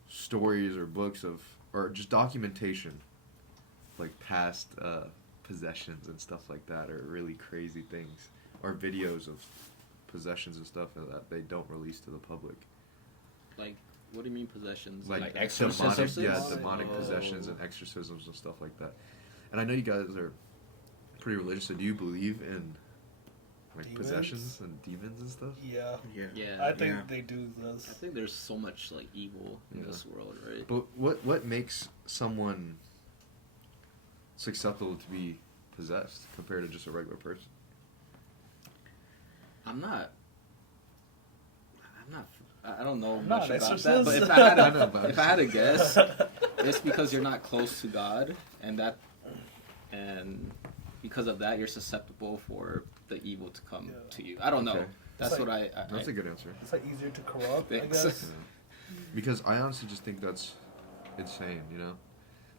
stories or books or just documentation, like past possessions and stuff like that, or really crazy things, or videos of possessions and stuff that they don't release to the public. Like, what do you mean possessions? Like that? exorcisms? demonic Oh. possessions and exorcisms and stuff like that. And I know you guys are pretty religious, so do you believe in like Demons? possessions and demons and stuff? Yeah. Yeah. I think Yeah. they do this. I think there's so much like evil in Yeah. this world, right? But what makes someone susceptible to be possessed compared to just a regular person? I don't know I'm much not an about exorcist. that, but if I had to guess, it's because you're not close to God, and because of that, you're susceptible for the evil to come to you. I don't know. Okay. That's It's what like- That's a good answer. It's like easier to corrupt, Thanks. I guess. Because I honestly just think that's insane. You know,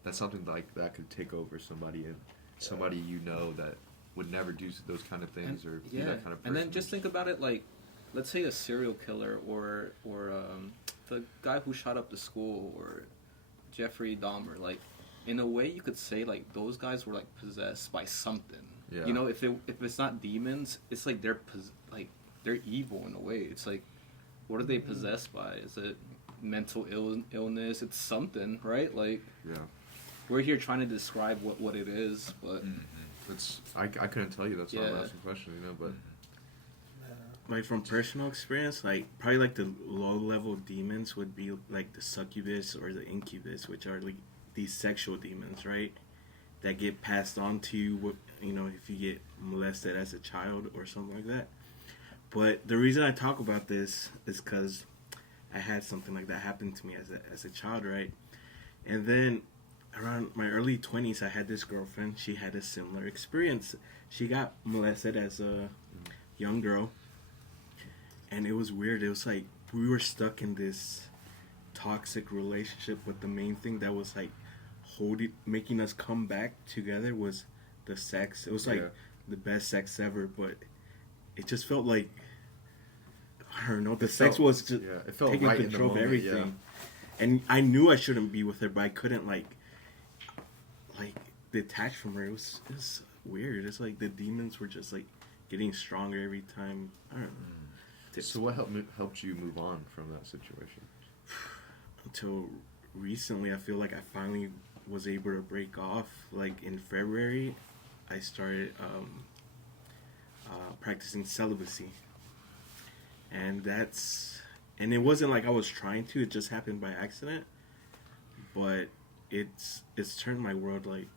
that's something like that could take over somebody, and somebody you know that would never do those kind of things or be that kind of person. And then just think about it like, let's say a serial killer or the guy who shot up the school or Jeffrey Dahmer. Like, in a way, you could say like those guys were like possessed by something. Yeah. You know, if it's not demons, it's like they're evil in a way. It's like, what are they possessed by? Is it mental illness? It's something, right? Like, yeah. We're here trying to describe what it is, but it's I couldn't tell you. That's why I'm asking questions, you know. But like from personal experience, like probably like the low level demons would be like the succubus or the incubus, which are like these sexual demons, right? That get passed on to you, you know, if you get molested as a child or something like that. But the reason I talk about this is because I had something like that happen to me as a child, right? And then around my early 20s, I had this girlfriend. She had a similar experience. She got molested as a young girl. And it was weird. It was like we were stuck in this toxic relationship, but the main thing that was like making us come back together was the sex. It was like the best sex ever, but it just felt like, I don't know, the sex was just it felt taking right control in the of moment, everything. And I knew I shouldn't be with her, but I couldn't like detach from her. It was weird. It's like the demons were just like getting stronger every time. I don't know. So what helped you move on from that situation? Until recently, I feel like I finally was able to break off. Like in February, I started practicing celibacy, and it wasn't like I was trying to. It just happened by accident, but it's turned my world like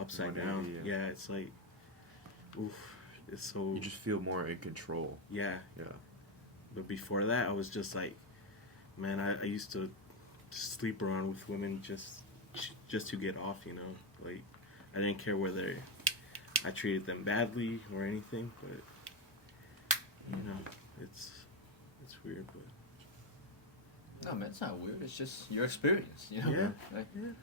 upside down. Yeah, it's like, oof. It's so you just feel more in control. Yeah. But before that, I was just like, man, I used to sleep around with women just to get off, you know. Like, I didn't care whether I treated them badly or anything, but you know, it's weird, but no, man, it's not weird. It's just your experience, you know. Yeah. Like, yeah,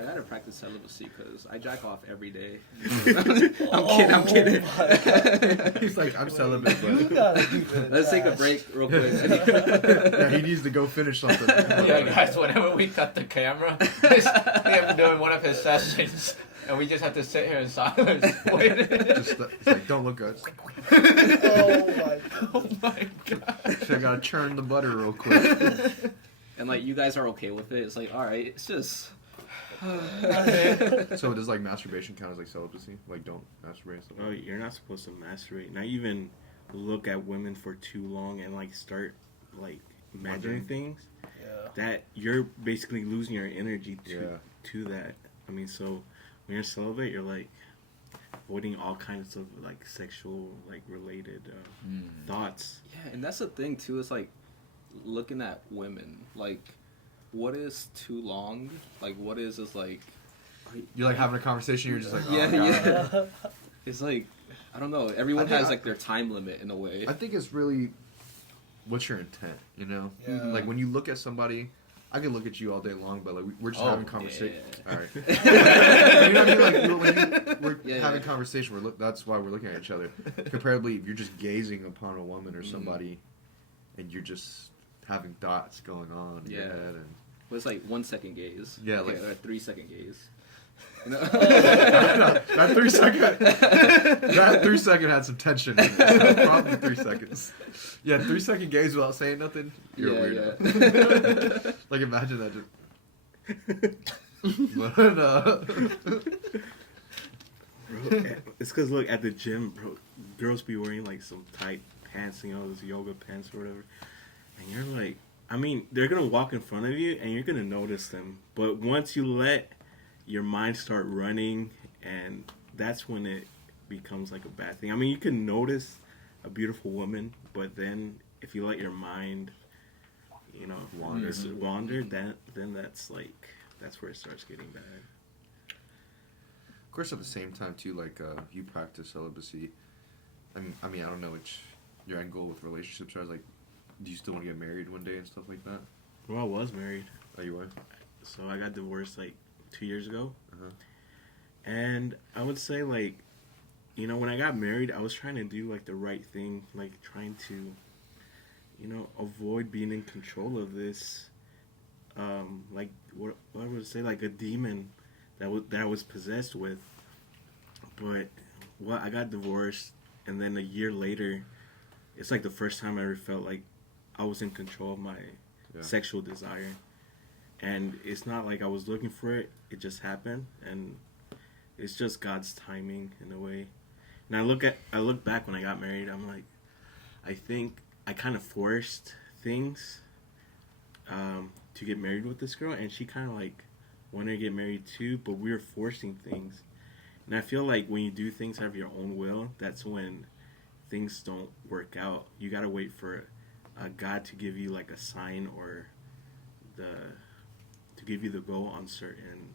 I gotta practice celibacy because I jack off every day. I'm kidding. He's like, I'm celibate, but Let's take a break real quick. yeah, he needs to go finish something. yeah, guys, whenever we cut the camera, we have doing one of his sessions, and we just have to sit here in silence. It's like, don't look good. Oh my god. So I gotta churn the butter real quick. And like, you guys are okay with it. It's like, all right, it's just. So does like masturbation count as like celibacy? Like, don't masturbate and stuff? oh, you're not supposed to masturbate. Not even look at women for too long and like start like imagining things. Yeah. That you're basically losing your energy Yeah. to that. I mean, so when you're celibate, you're like avoiding all kinds of like sexual like related thoughts. Yeah, and that's the thing too. It's like looking at women. Like, what is too long? Like, what is like? You're like having a conversation. You're just like, oh, Yeah, God. yeah. It's like, I don't know. Everyone has like their time limit in a way. I think it's really what's your intent, you know? Yeah. Like when you look at somebody, I can look at you all day long, but like we're just having conversation. Yeah. All right. You know what I mean? Like we're having yeah. conversation. That's why we're looking at each other. Comparatively, if you're just gazing upon a woman or somebody, and you're just having thoughts going on in your head, and Well, it's like 1 second gaze. Yeah, okay, like 3 second gaze. no, that 3 second, that 3 second had some tension in it. So probably 3 seconds. Yeah, 3 second gaze without saying nothing. You're a weirdo. Like imagine that. Bro, it's because look at the gym, bro. Girls be wearing like some tight pants, you know, those yoga pants or whatever, and you're like, I mean, they're gonna walk in front of you and you're gonna notice them, but once you let your mind start running, and that's when it becomes like a bad thing. I mean, you can notice a woman, but then if you let your mind, you know, wander, then that's where it starts getting bad. Of course, at the same time too, like you practice celibacy. I mean, I don't know which your end goal with relationships are. Like, Do you still want to get married one day and stuff like that? Well, I was married. Oh, you were? So I got divorced like 2 years ago. Uh-huh. And I would say, like, you know, when I got married, I was trying to do like the right thing, like trying to, you know, avoid being in control of this, like what I would say, like a demon that I was possessed with. But I got divorced, and then a year later, it's like the first time I ever felt like I was in control of my sexual desire. And it's not like I was looking for it; it just happened, and it's just God's timing in a way. And I look back when I got married, I'm like, I think I kind of forced things to get married with this girl, and she kind of like wanted to get married too, but we were forcing things. And I feel like when you do things out of your own will, that's when things don't work out. You gotta wait for God to give you like a sign, or to give you the go on certain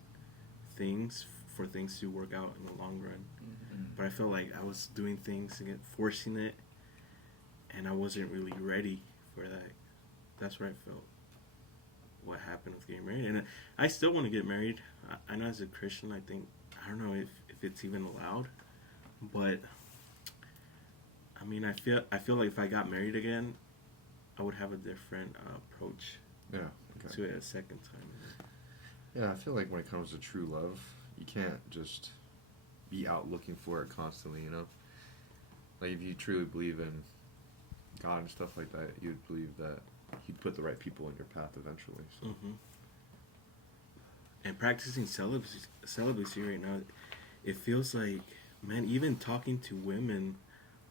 things for things to work out in the long run. Mm-hmm. But I felt like I was doing things and forcing it, and I wasn't really ready for that. That's where I felt what happened with getting married. And I still want to get married. I know as a Christian, I think, I don't know if it's even allowed, but I mean, I feel like if I got married again, I would have a different approach to it a second time. Yeah, I feel like when it comes to true love, you can't just be out looking for it constantly, you know? Like, if you truly believe in God and stuff like that, you'd believe that He'd put the right people in your path eventually. So. Mm-hmm. And practicing celibacy right now, it feels like, man, even talking to women,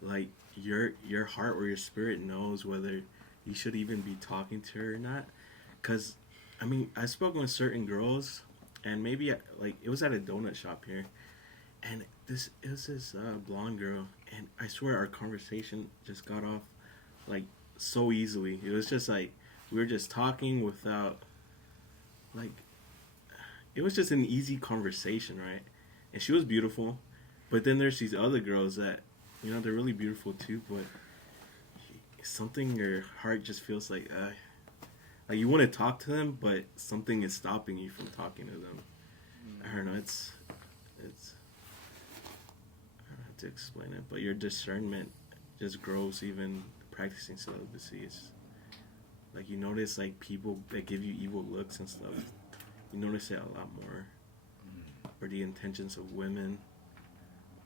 like, your heart or your spirit knows whether you should even be talking to her or not. Because, I mean, I've spoken with certain girls, and maybe, like, it was at a donut shop here, and it was this blonde girl, and I swear our conversation just got off, like, so easily. It was just like, we were just talking without, like, it was just an easy conversation, right? And she was beautiful, but then there's these other girls that, you know, they're really beautiful too, but something in your heart just feels like you want to talk to them, but something is stopping you from talking to them. I don't know, it's I don't know how to explain it, but your discernment just grows even practicing celibacy. It's like, you notice, like, people that give you evil looks and stuff, you notice it a lot more. Or the intentions of women,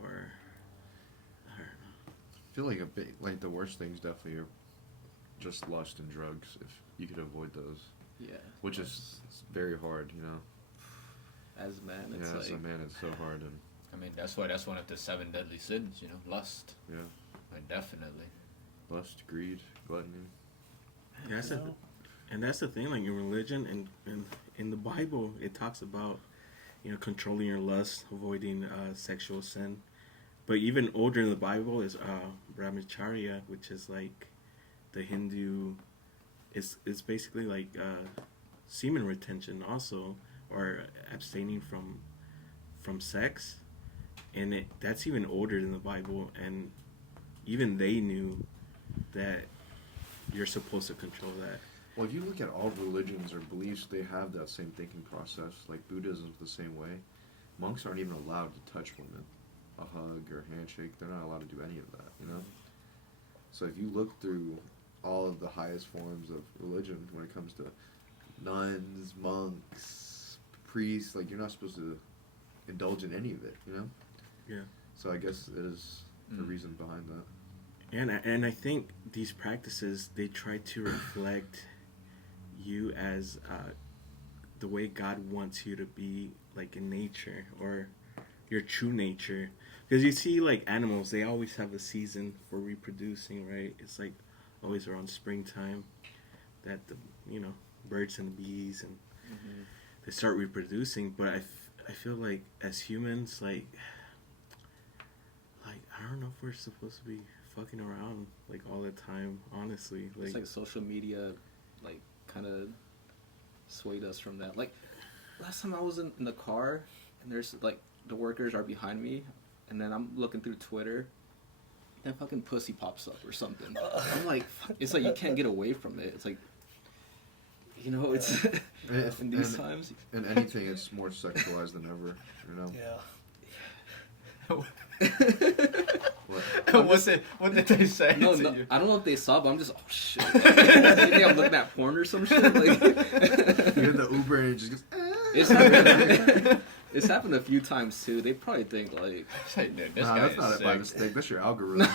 or I don't know. I feel like the worst things definitely are just lust and drugs, if you could avoid those. Yeah. Which is very hard, you know? As a man, it's as a man, it's so hard. And I mean, that's one of the 7 deadly sins, you know, lust. Yeah. I mean, definitely. Lust, greed, gluttony. Yeah, that's the thing, like, in religion and in the Bible, it talks about, you know, controlling your lust, avoiding sexual sin. But even older in the Bible is brahmacharya, which is like the Hindu. It's basically like semen retention also, or abstaining from sex, and that's even older than the Bible, and even they knew that you're supposed to control that. Well, if you look at all religions or beliefs, they have that same thinking process. Like Buddhism's the same way. Monks aren't even allowed to touch women. A hug or a handshake, they're not allowed to do any of that, you know? So if you look through all of the highest forms of religion, when it comes to nuns, monks, priests, like, you're not supposed to indulge in any of it, you know? Yeah. So I guess it is the reason behind that. And I think these practices, they try to reflect you as the way God wants you to be, like, in nature, or your true nature. Because you see, like, animals, they always have a season for reproducing, right? It's like always around springtime that the, you know, birds and bees, and they start reproducing. But I feel like as humans, like I don't know if we're supposed to be fucking around, like, all the time, honestly. Like, it's like social media, like, kind of swayed us from that. Like, last time I was in the car, and there's, like, the workers are behind me, and then I'm looking through Twitter, then fucking pussy pops up or something. I'm like, fuck, it's like you can't get away from it. It's like, you know, it's in these times. And anything, it's more sexualized than ever. You know. Yeah. What did they say? No, to you? I don't know if they saw, but I'm just, oh shit. Maybe I'm looking at porn or some shit. Like, You're in the Uber and it just goes. It's happened a few times too. They probably think like, Hey, dude, this Nah, guy that's not is it by sick. mistake. That's your algorithm.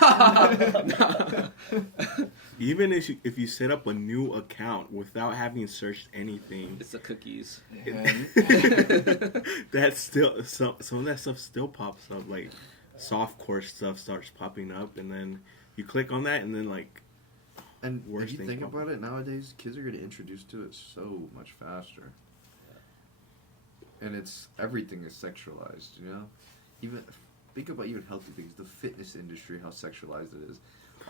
Even if you set up a new account without having searched anything, it's the cookies. Yeah. that still some of that stuff still pops up. Like softcore stuff starts popping up, and then you click on that, and then like. And Worst if you things think pop about it, nowadays kids are getting introduced to it so much faster. And everything is sexualized, you know? Even think about even healthy things, the fitness industry, how sexualized it is.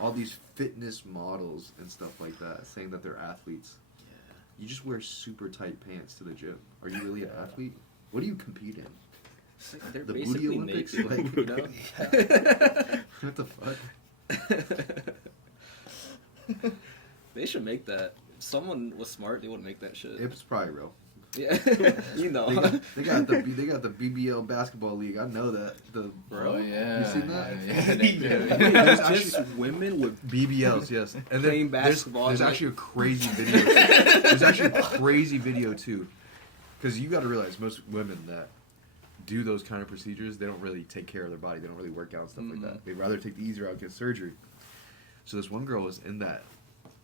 All these fitness models and stuff like that saying that they're athletes. Yeah. You just wear super tight pants to the gym. Are you really an athlete? What do you compete in? It's like they're The booty basically Olympics? naked, Like, you know? What the fuck? They should make that. If someone was smart, they would make that shit. It's probably real. Yeah, you know. They got the BBL basketball league. I know that. Oh yeah. You seen that? Yeah, they do. There's just women with BBLs, yes. And playing basketball. There's like, actually a crazy video. There's actually a crazy video too, because you got to realize most women that do those kind of procedures, they don't really take care of their body. They don't really work out and stuff like that. They'd rather take the easier route, get surgery. So this one girl was in that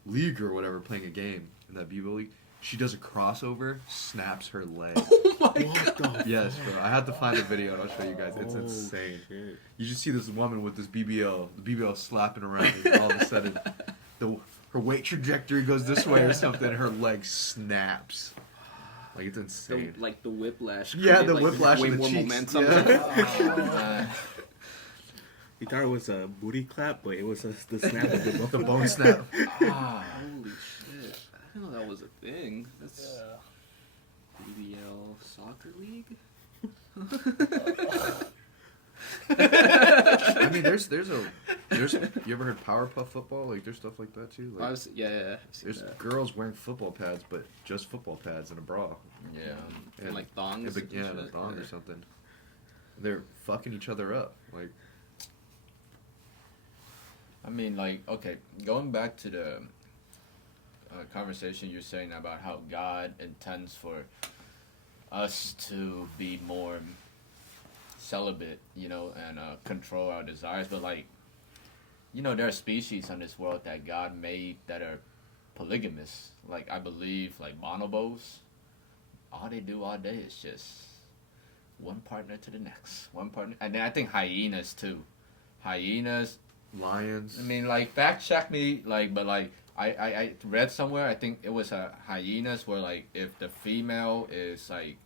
league or whatever, playing a game in that BBL league. She does a crossover, snaps her leg. oh my What god. the Yes, bro. I have to find a video and I'll show you guys. It's insane. Shit. You just see this woman with this BBL, the BBL slapping around, and all of a sudden, her weight trajectory goes this way or something, and her leg snaps. Like, it's insane. The whiplash. Yeah, created, the like, whiplash way in the more cheeks. momentum. Yeah. Oh, man. You thought it was a booty clap, but it was the snap of the bone. The bone snap. Ah. Holy shit. I didn't know that was a thing. That's BBL soccer league? I mean, there's you ever heard Powerpuff Football? Like, there's stuff like that too. Like, I've seen there's that. girls wearing football pads, but just football pads and a bra. Yeah. And like thongs. and Yeah, shit. a thong or something. They're fucking each other up. Like, I mean, like, okay, going back to the conversation you're saying about how God intends for us to be more celibate, you know, and control our desires. But, like, you know, there are species on this world that God made that are polygamous. Like, I believe, like, bonobos, all they do all day is just one partner to the next. One partner. And then I think hyenas, too. Hyenas. lions. I mean, like, fact check me, like, but, like, I read somewhere, I think it was hyenas where, like, if the female is, like,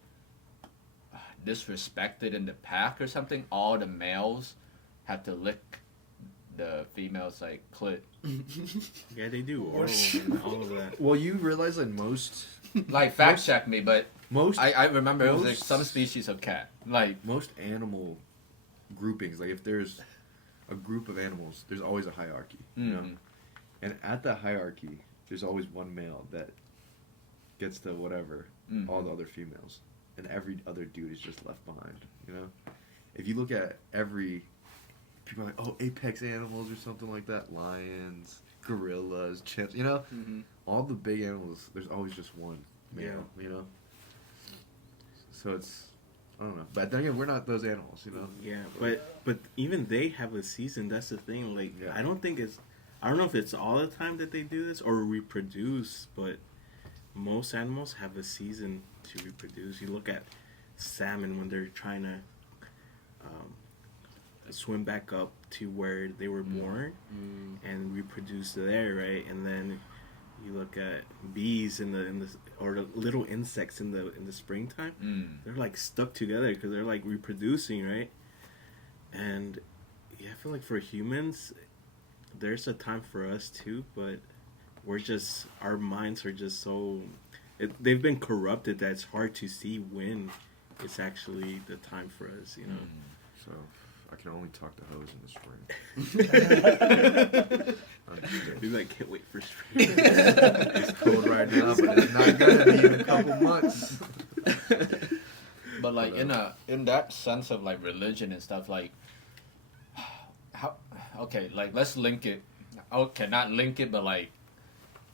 disrespected in the pack or something, all the males have to lick the female's, like, clit. Yeah, they do. Or And all of that. Well, you realize that most Like, fact check me, but I remember it was, like, most- some species of cat. Like, most animal groupings, like if there's a group of animals, there's always a hierarchy, you know. Mhm. And at that hierarchy, there's always one male that gets to whatever all the other females, and every other dude is just left behind. You know, if you look at people are like, oh, apex animals or something like that, lions, gorillas, chimps. You know, all the big animals. There's always just one male. You know, so it's. I don't know, but then again, we're not those animals, you know. Yeah, but even they have a season. That's the thing. Like, Yeah. I don't know if it's all the time that they do this or reproduce, but most animals have a season to reproduce. You look at salmon when they're trying to swim back up to where they were born and reproduce there, right? And then you look at bees or the little insects in the springtime. They're like stuck together because they're like reproducing, right? And yeah, I feel like for humans, there's a time for us too, but our minds are just so they've been corrupted that it's hard to see when it's actually the time for us, you know. So I can only talk to hoes in the spring. He's like, can't wait for spring. It's cold right now, but it's not gonna be in a couple months. But like in that sense of like religion and stuff, like how like let's link it. Okay, not link it, but like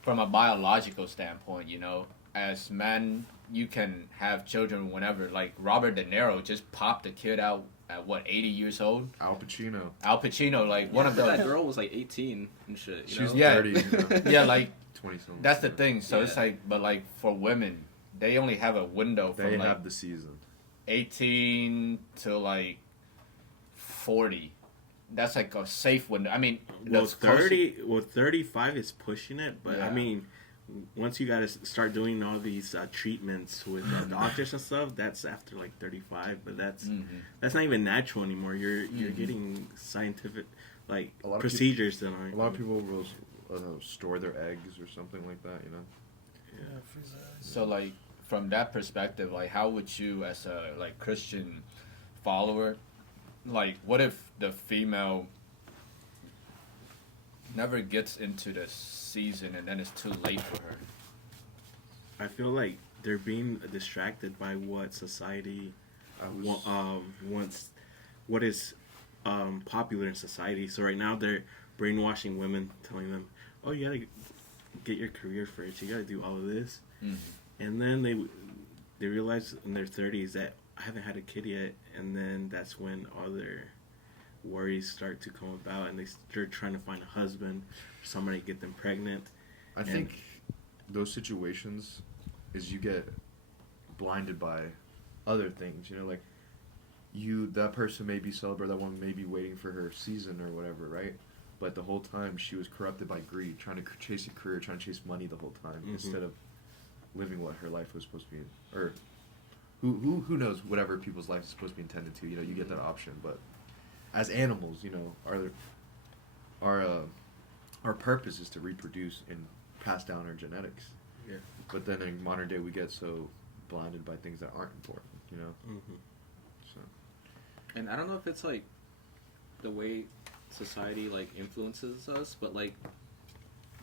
from a biological standpoint, you know, as men, you can have children whenever. Like Robert De Niro just popped a kid out at what 80 years old. Al Pacino, like one of those. That girl was like 18 and shit. You She was know? 30. You know? Yeah, like 20 something. that's the thing. So it's Yeah. like, but like for women, they only have a window from They like have the season. 18 to like 40. That's like a safe window. I mean, Well, that's close to- 35 is pushing it, but Yeah. I mean, once you gotta start doing all these treatments with doctors and stuff, that's after like 35. But that's not even natural anymore. You're getting scientific like A lot of procedures that aren't. A lot of people will store their eggs or something like that, you know? Yeah, freeze eggs. So like from that perspective, like how would you as a like Christian follower, like what if the female never gets into the season and then it's too late for her? I feel like they're being distracted by what society wants, what is popular in society. So right now they're brainwashing women, telling them, "Oh, you gotta get your career first. You gotta do all of this." And then they realize in their 30s that I haven't had a kid yet, and then that's when all their worries start to come about, and they're trying to find a husband, somebody to get them pregnant. I think those situations is you get blinded by other things, you know, like that person may be celibate, that one may be waiting for her season or whatever, right? But the whole time she was corrupted by greed, trying to chase a career, trying to chase money the whole time, instead of living what her life was supposed to be, or who knows, whatever people's life is supposed to be intended to, you know, you get that option. But as animals, you know, our purpose is to reproduce and pass down our genetics. Yeah. But then in modern day, we get so blinded by things that aren't important, you know. So. And I don't know if it's like the way society like influences us, but like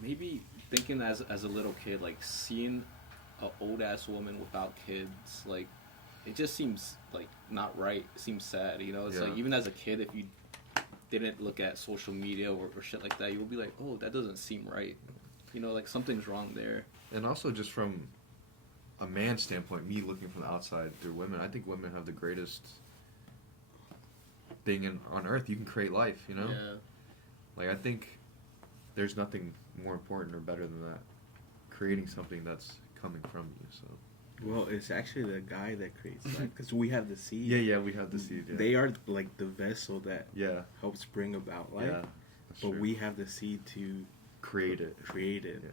maybe thinking as a little kid, like seeing an old ass woman without kids, like it just seems like not right. It seems sad, you know. It's like even as a kid, if you didn't look at social media or shit like that, you would be like, oh, that doesn't seem right. You know, like something's wrong there. And also just from a man's standpoint, me looking from the outside through women, I think women have the greatest thing on earth. You can create life, you know? Yeah. Like, I think there's nothing more important or better than that. Creating something that's coming from you, so. Well, it's actually the guy that creates life, because we have the seed. Yeah, we have the seed, yeah. They are like the vessel that Yeah. helps bring about life. Yeah, that's but true. we have the seed to create it. Yeah.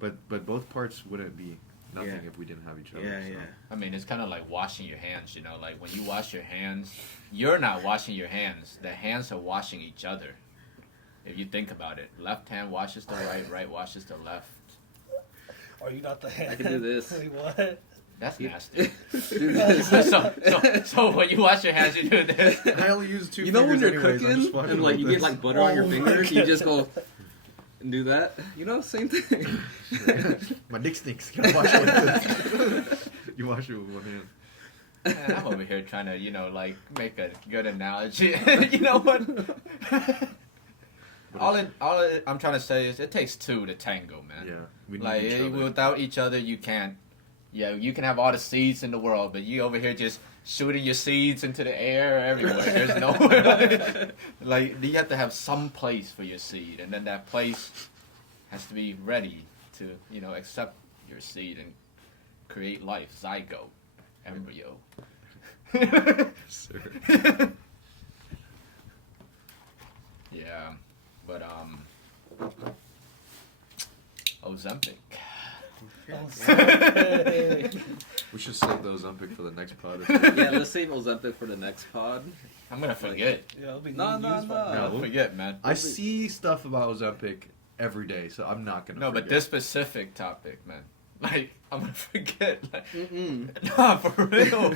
But both parts wouldn't be nothing Yeah. if we didn't have each other. Yeah, so. yeah. I mean, it's kind of like washing your hands, you know, like when you wash your hands, you're not washing your hands. The hands are washing each other. If you think about it, left hand washes the right, right washes the left. Are you not the hand? I can do this. Like, what? That's nasty. Do this. so when you wash your hands, you do this. I only use two You know when fingers you're anyways, I'm just cooking fucking and like with you this. get like butter on your Oh my fingers, you God. just go and do that. You know, same thing. My dick stinks. Can I wash it with this? You wash it with one hand. Man, I'm over here trying to, you know, like make a good analogy. You know what? I'm trying to say is it takes two to tango, man. Yeah, we need Like each other. without each other, you can't. Yeah, you can have all the seeds in the world, but you over here just shooting your seeds into the air everywhere. There's nowhere. Like you have to have some place for your seed, and then that place has to be ready to, you know, accept your seed and create life. Zygote, embryo. Sir. Yeah, but Ozempic. We should save those Ozempic for the next pod. Yeah, let's save Ozempic for the next pod. I'm gonna forget. Yeah, it'll be No, good no, news, no. but- I'll No. forget, man. I see stuff about Ozempic every day, so I'm not gonna. No, but forget. this specific topic, man. Like, I'm gonna forget. Like, Mm-mm. nah, for real.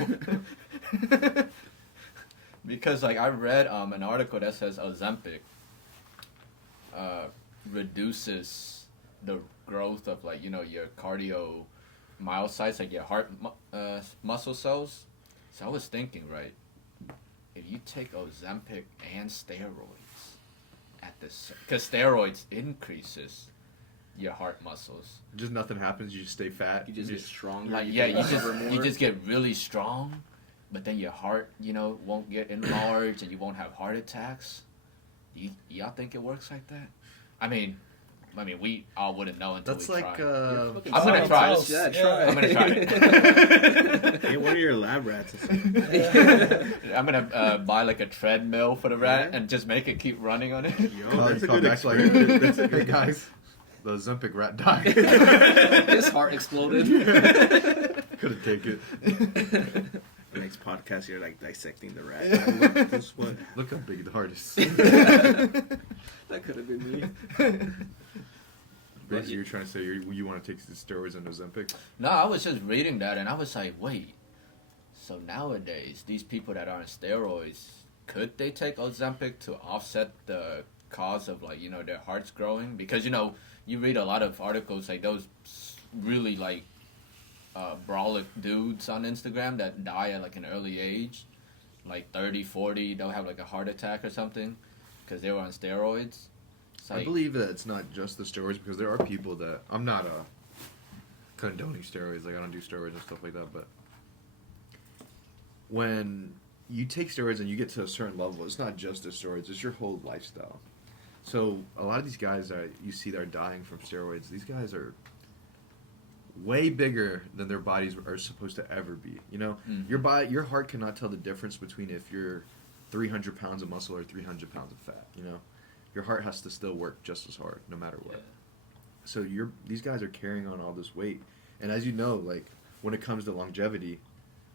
Because like I read an article that says Ozempic reduces the growth of like your cardio myocytes, like your heart muscle cells. So I was thinking, right, if you take Ozempic and steroids at this, because steroids increases your heart muscles. Just nothing happens. You just stay fat. You just get stronger. Like you you just get really strong, but then your heart won't get enlarged and you won't have heart attacks. Y'all think it works like that? I mean, we all wouldn't know until That's we like try. I'm gonna try it. Yeah, try. I'm gonna try it. Hey, what are your lab rats? Or something? I'm gonna buy like a treadmill for the rat and just make it keep running on it. Yo, that's a Call good back like, experiment. that's a good guys. The Ozempic rat died. His heart exploded. Couldn't take it. Next podcast, you're like dissecting the rat. Look, this what? Look how big the heart is. That could have been me. Basically, you're trying to say you want to take the steroids and Ozempic. No, I was just reading that and I was like, wait. So nowadays, these people that are on steroids, could they take Ozempic to offset the cause of like their hearts growing? Because you read a lot of articles like those really like brolic dudes on Instagram that die at like an early age, like 30, 40, they'll have like a heart attack or something because they were on steroids. It's I like, believe that it's not just the steroids because there are people that I'm not condoning steroids. Like I don't do steroids and stuff like that. But when you take steroids and you get to a certain level, it's not just the steroids; it's your whole lifestyle. So a lot of these guys that you see that are dying from steroids, these guys are way bigger than their bodies are supposed to ever be. Your heart cannot tell the difference between if you're 300 pounds of muscle or 300 pounds of fat. Your heart has to still work just as hard no matter what. Yeah. So these guys are carrying on all this weight, and as you know, like when it comes to longevity,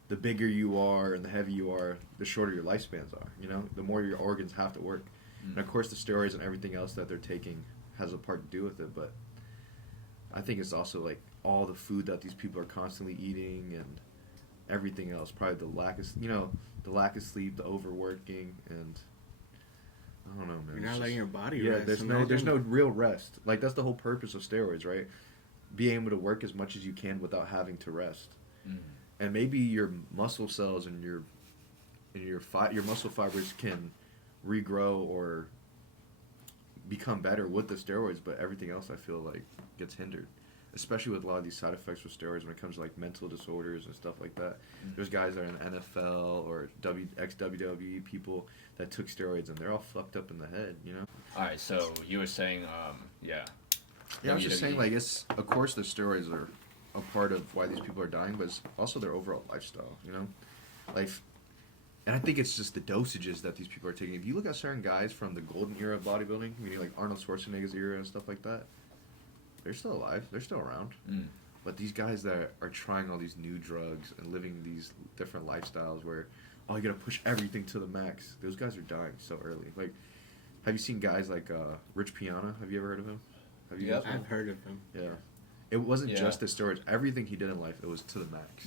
the bigger you are and the heavier you are, the shorter your lifespans are. The more your organs have to work. And of course, the steroids and everything else that they're taking has a part to do with it. But I think it's also like all the food that these people are constantly eating and everything else. Probably the lack of sleep, the overworking, and I don't know, man. You're not letting your body yeah, rest. there's no real rest. Like that's the whole purpose of steroids, right? Being able to work as much as you can without having to rest. And maybe your muscle cells and your muscle fibers can regrow or become better with the steroids, but everything else I feel like gets hindered, especially with a lot of these side effects with steroids when it comes to like mental disorders and stuff like that. There's guys that are in the NFL or ex-WWE people that took steroids and they're all fucked up in the head. all right, so you were saying Yeah, I was just saying, like, it's, of course the steroids are a part of why these people are dying, but it's also their overall lifestyle, Like, and I think it's just the dosages that these people are taking. If you look at certain guys from the golden era of bodybuilding, like Arnold Schwarzenegger's era and stuff like that, they're still alive. They're still around. But these guys that are trying all these new drugs and living these different lifestyles where, oh, you gotta push everything to the max, those guys are dying so early. Like, have you seen guys like Rich Piana? Have you ever heard of him? Have you? Yep. I've heard of him. Yeah. It wasn't just the steroids. Everything he did in life, it was to the max.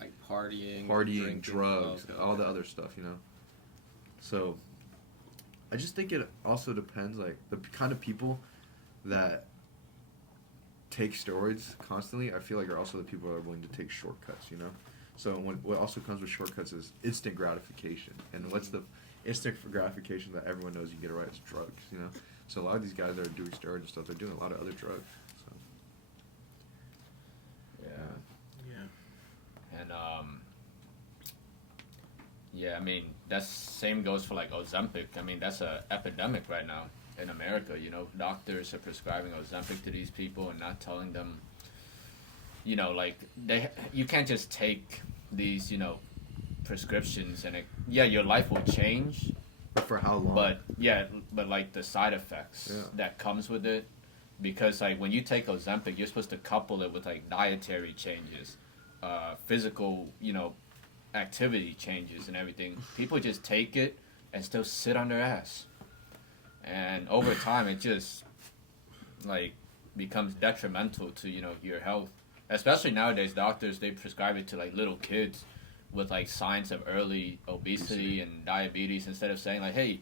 Like partying, drinking, drugs, all the other stuff. So, I just think it also depends, like the kind of people that take steroids constantly. I feel like are also the people that are willing to take shortcuts. So what also comes with shortcuts is instant gratification, and what's the instant gratification that everyone knows you can get right is drugs. So a lot of these guys that are doing steroids and stuff, they're doing a lot of other drugs. So. Yeah. And I mean that same goes for like Ozempic. I mean that's a epidemic right now in America. Doctors are prescribing Ozempic to these people and not telling them. Like you can't just take these prescriptions and your life will change. But for how long? But like the side effects that comes with it, because like when you take Ozempic, you're supposed to couple it with like dietary changes, physical, activity changes and everything. People just take it and still sit on their ass, and over time it just like becomes detrimental to your health. Especially nowadays, doctors they prescribe it to like little kids, with like signs of early obesity and diabetes, instead of saying like, hey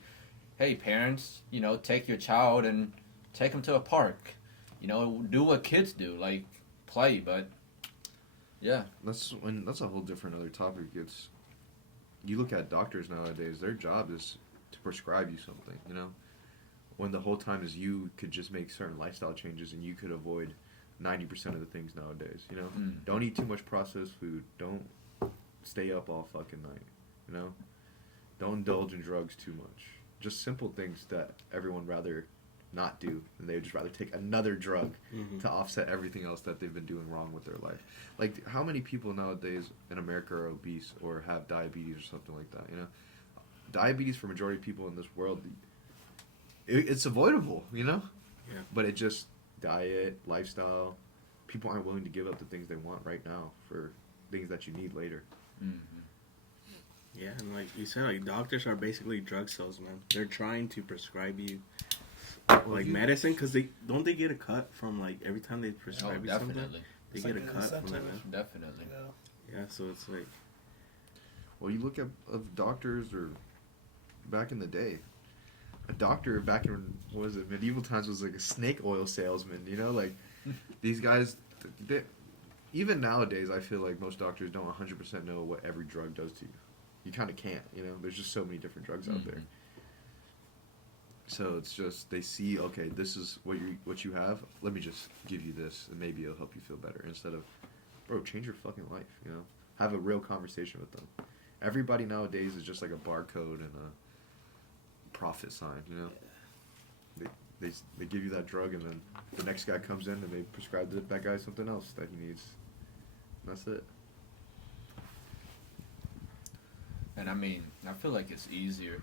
parents, you know, take your child and take them to a park, you know, do what kids do, like play. But yeah, That's a whole different other topic. It's, you look at doctors nowadays, their job is to prescribe you something, you know, when the whole time is you could just make certain lifestyle changes and you could avoid 90% of the things nowadays, you know. Don't eat too much processed food, don't stay up all fucking night, you know, don't indulge in drugs too much. Just simple things that everyone rather not do, and they would just rather take another drug to offset everything else that they've been doing wrong with their life. Like, how many people nowadays in America are obese or have diabetes or something like that, you know? Diabetes for majority of people in this world, it's avoidable, you know? Yeah. But it just, diet, lifestyle, people aren't willing to give up the things they want right now for things that you need later. Yeah, and like you said, like doctors are basically drug salesmen. They're trying to prescribe you like medicine, because they get a cut from like every time they prescribe you something. They get a cut from that, man. Definitely. Yeah, so it's like, well, you look at of doctors, or back in the day, a doctor back in, what was it, medieval times, was like a snake oil salesman, you know, like these guys, even nowadays I feel like most doctors don't 100% know what every drug does to you. You kind of can't, you know, there's just so many different drugs out there. So it's just, they see, okay, this is what you have, let me just give you this, and maybe it'll help you feel better, instead of, bro, change your fucking life, you know? Have a real conversation with them. Everybody nowadays is just like a barcode and a profit sign, you know? They give you that drug, and then the next guy comes in and they prescribe that guy something else that he needs. And that's it. And I mean, I feel like it's easier.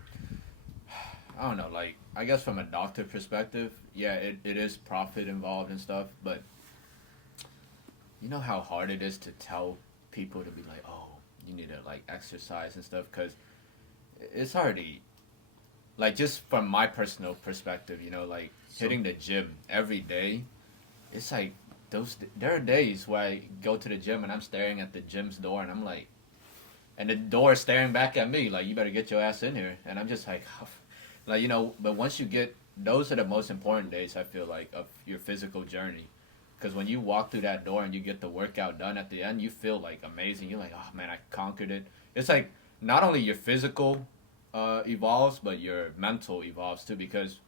I don't know, like, I guess from a doctor perspective, yeah, it is profit involved and stuff, but you know how hard it is to tell people to be like, oh, you need to, like, exercise and stuff, because it's already, like, just from my personal perspective, you know, like, hitting the gym every day, it's like, there are days where I go to the gym and I'm staring at the gym's door and I'm like, and the door is staring back at me, like, you better get your ass in here, and I'm just like, like, you know, but once you get, those are the most important days, I feel like, of your physical journey. Because when you walk through that door and you get the workout done at the end, you feel, like, amazing. You're like, oh, man, I conquered it. It's like, not only your physical evolves, but your mental evolves, too. Because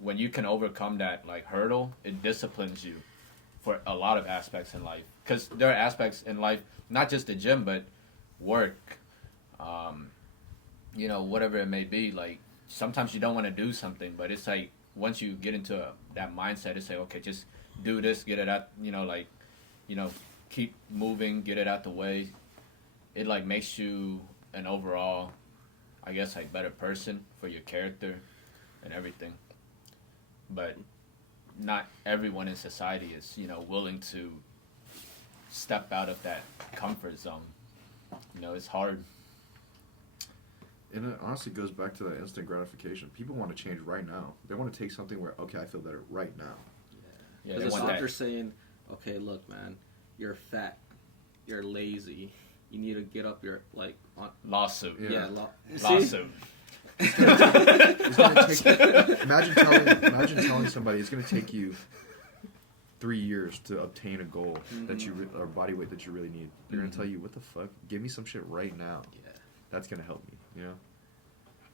when you can overcome that, like, hurdle, it disciplines you for a lot of aspects in life. Because there are aspects in life, not just the gym, but work, you know, whatever it may be, like, sometimes you don't want to do something, but it's like, once you get into that mindset, it's like, okay, just do this, get it out, you know, like, you know, keep moving, get it out the way. It, like, makes you an overall, I guess, like, better person for your character and everything. But not everyone in society is, you know, willing to step out of that comfort zone. You know, it's hard. And it honestly goes back to that instant gratification. People want to change right now. They want to take something where, okay, I feel better right now. Yeah, the doctor saying, okay, look, man, you're fat, you're lazy, you need to get up your, like, lawsuit. Yeah, lawsuit. It's gonna take, imagine telling somebody it's going to take you 3 years to obtain a goal that you or body weight that you really need. They're going to tell you, what the fuck? Give me some shit right now. Yeah. That's going to help me, you know?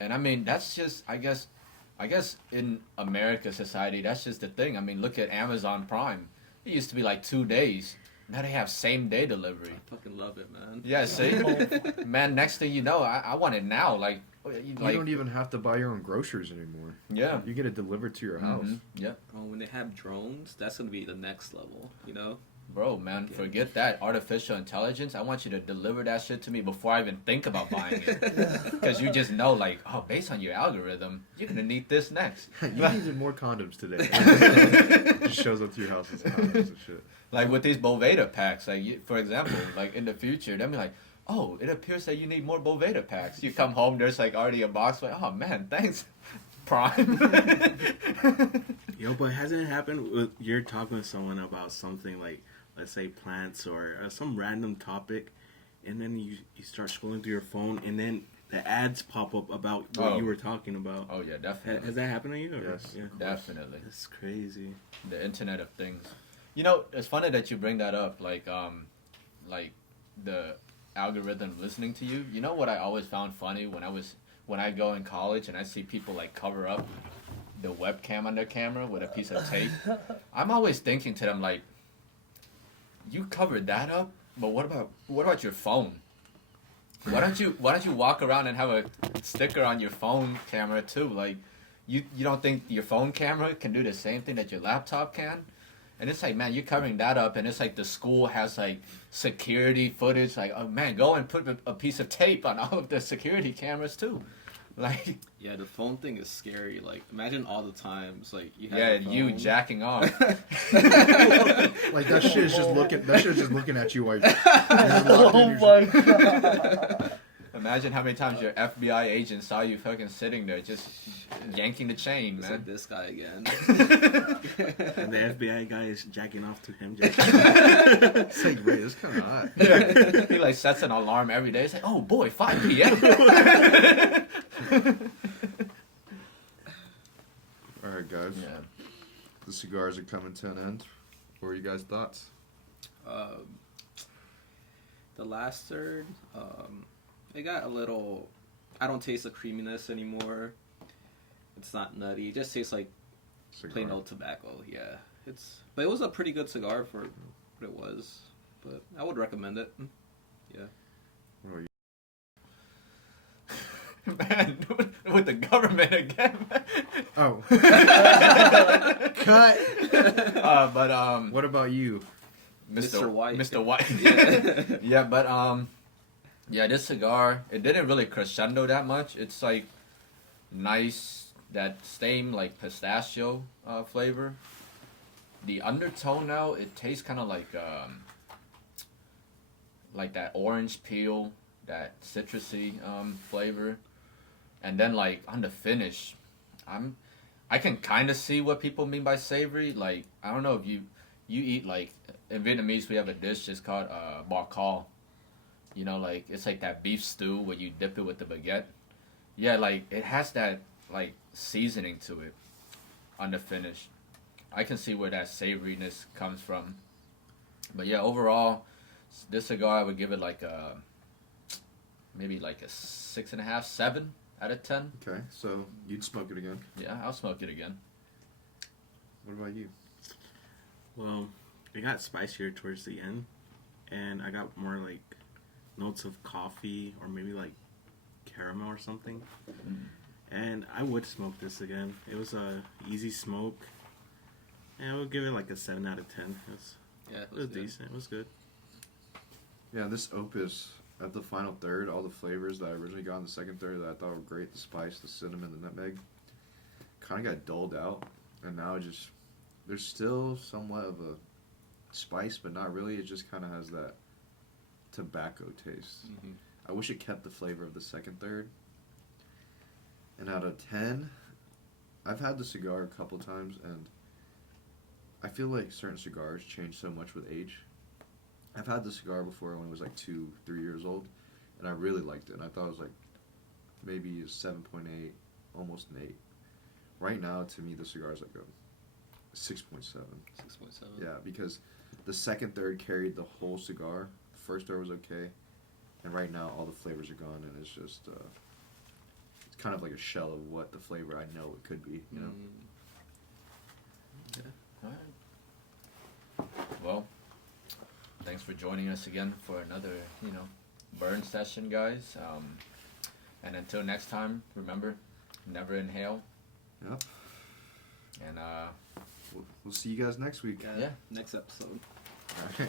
And I mean, that's just, I guess in America society, that's just the thing. I mean, look at Amazon Prime. It used to be like 2 days. Now they have same day delivery. I fucking love it, man. Yeah, see? Man, next thing you know, I want it now. Like, you don't even have to buy your own groceries anymore. Yeah. You get it delivered to your house. Yep. Oh, when they have drones, that's going to be the next level, you know? Bro, man, forget that. Artificial intelligence, I want you to deliver that shit to me before I even think about buying it. Because you just know, like, oh, based on your algorithm, you're going to need this next. You needed more condoms today. It just shows up to your house with condoms and shit. Like with these Boveda packs, like, for example, like in the future, they'll be like, oh, it appears that you need more Boveda packs. You come home, there's like already a box, like, oh man, thanks, Prime. Yo, but hasn't it happened with, you're talking to someone about something like, let's say plants or some random topic, and then you start scrolling through your phone, and then the ads pop up about what you were talking about. Oh yeah, definitely. Has that happened to you? Or? Yes, Yeah. Definitely. That's crazy. The Internet of Things. You know, it's funny that you bring that up. Like the algorithm listening to you. You know what I always found funny when I go in college and I see people like cover up the webcam on their camera with a piece of tape. I'm always thinking to them like, you covered that up, but what about your phone? Why don't you walk around and have a sticker on your phone camera too? Like, you don't think your phone camera can do the same thing that your laptop can? And it's like, man, you're covering that up, and it's like the school has like security footage. Like, oh man, go and put a piece of tape on all of the security cameras too. Like, Yeah, the phone thing is scary. Like, imagine all the times like you have yeah, your phone. you jacking off. Like that shit is just looking. That shit is just looking at you while you're locked in Oh your my god. Imagine how many times your FBI agent saw you fucking sitting there just yanking the chain, It's man. like this guy again. And the FBI guy is jacking off to him. It's like, wait, that's kind of hot. Yeah. He like sets an alarm every day. It's like, oh boy, 5 p.m. All right, guys. Yeah. The cigars are coming to an end. What are you guys' thoughts? The last third, it got a little. I don't taste the creaminess anymore. It's not nutty. It just tastes like Cigar. plain old tobacco. Yeah, but it was a pretty good cigar for what it was. But I would recommend it. Yeah. What about you? Man, with the government again. Oh. Cut. But What about you? Mr. White. Mr. White. Yeah. Yeah, but yeah, this cigar, it didn't really crescendo that much. It's like nice, that same like pistachio flavor. The undertone now, it tastes kind of like that orange peel, that citrusy flavor. And then like on the finish, I can kind of see what people mean by savory. Like, I don't know if you eat like, in Vietnamese we have a dish it's called bò kho. You know, like it's like that beef stew where you dip it with the baguette. Yeah, like it has that like seasoning to it on the finish. I can see where that savoriness comes from. But yeah, overall, this cigar I would give it like maybe like a 6.5, 7 out of 10. Okay, so you'd smoke it again. Yeah, I'll smoke it again. What about you? Well, it got spicier towards the end, and I got more like notes of coffee or maybe like caramel or something. And I would smoke this again. It was a easy smoke, and I would give it like a 7 out of 10. Yeah, It was decent. It was good. Yeah, this Opus, at the final third, all the flavors that I originally got in the second third that I thought were great, the spice, the cinnamon, the nutmeg, kind of got dulled out. And now it just, there's still somewhat of a spice, but not really. It just kind of has that tobacco taste. Mm-hmm. I wish it kept the flavor of the second third. And out of 10, I've had the cigar a couple times, and I feel like certain cigars change so much with age. I've had the cigar before when I was like 2-3 years old, and I really liked it. And I thought it was like maybe a 7.8, almost an 8. Right now, to me, the cigar is like a 6.7. 6.7. Yeah, because the second third carried the whole cigar. The first third was okay, and right now all the flavors are gone, and it's just it's kind of like a shell of what the flavor I know it could be. You know. All right. Well, thanks for joining us again for another, burn session, guys. And until next time, remember, never inhale. Yep. And We'll see you guys next week. Yeah. Next episode. All right.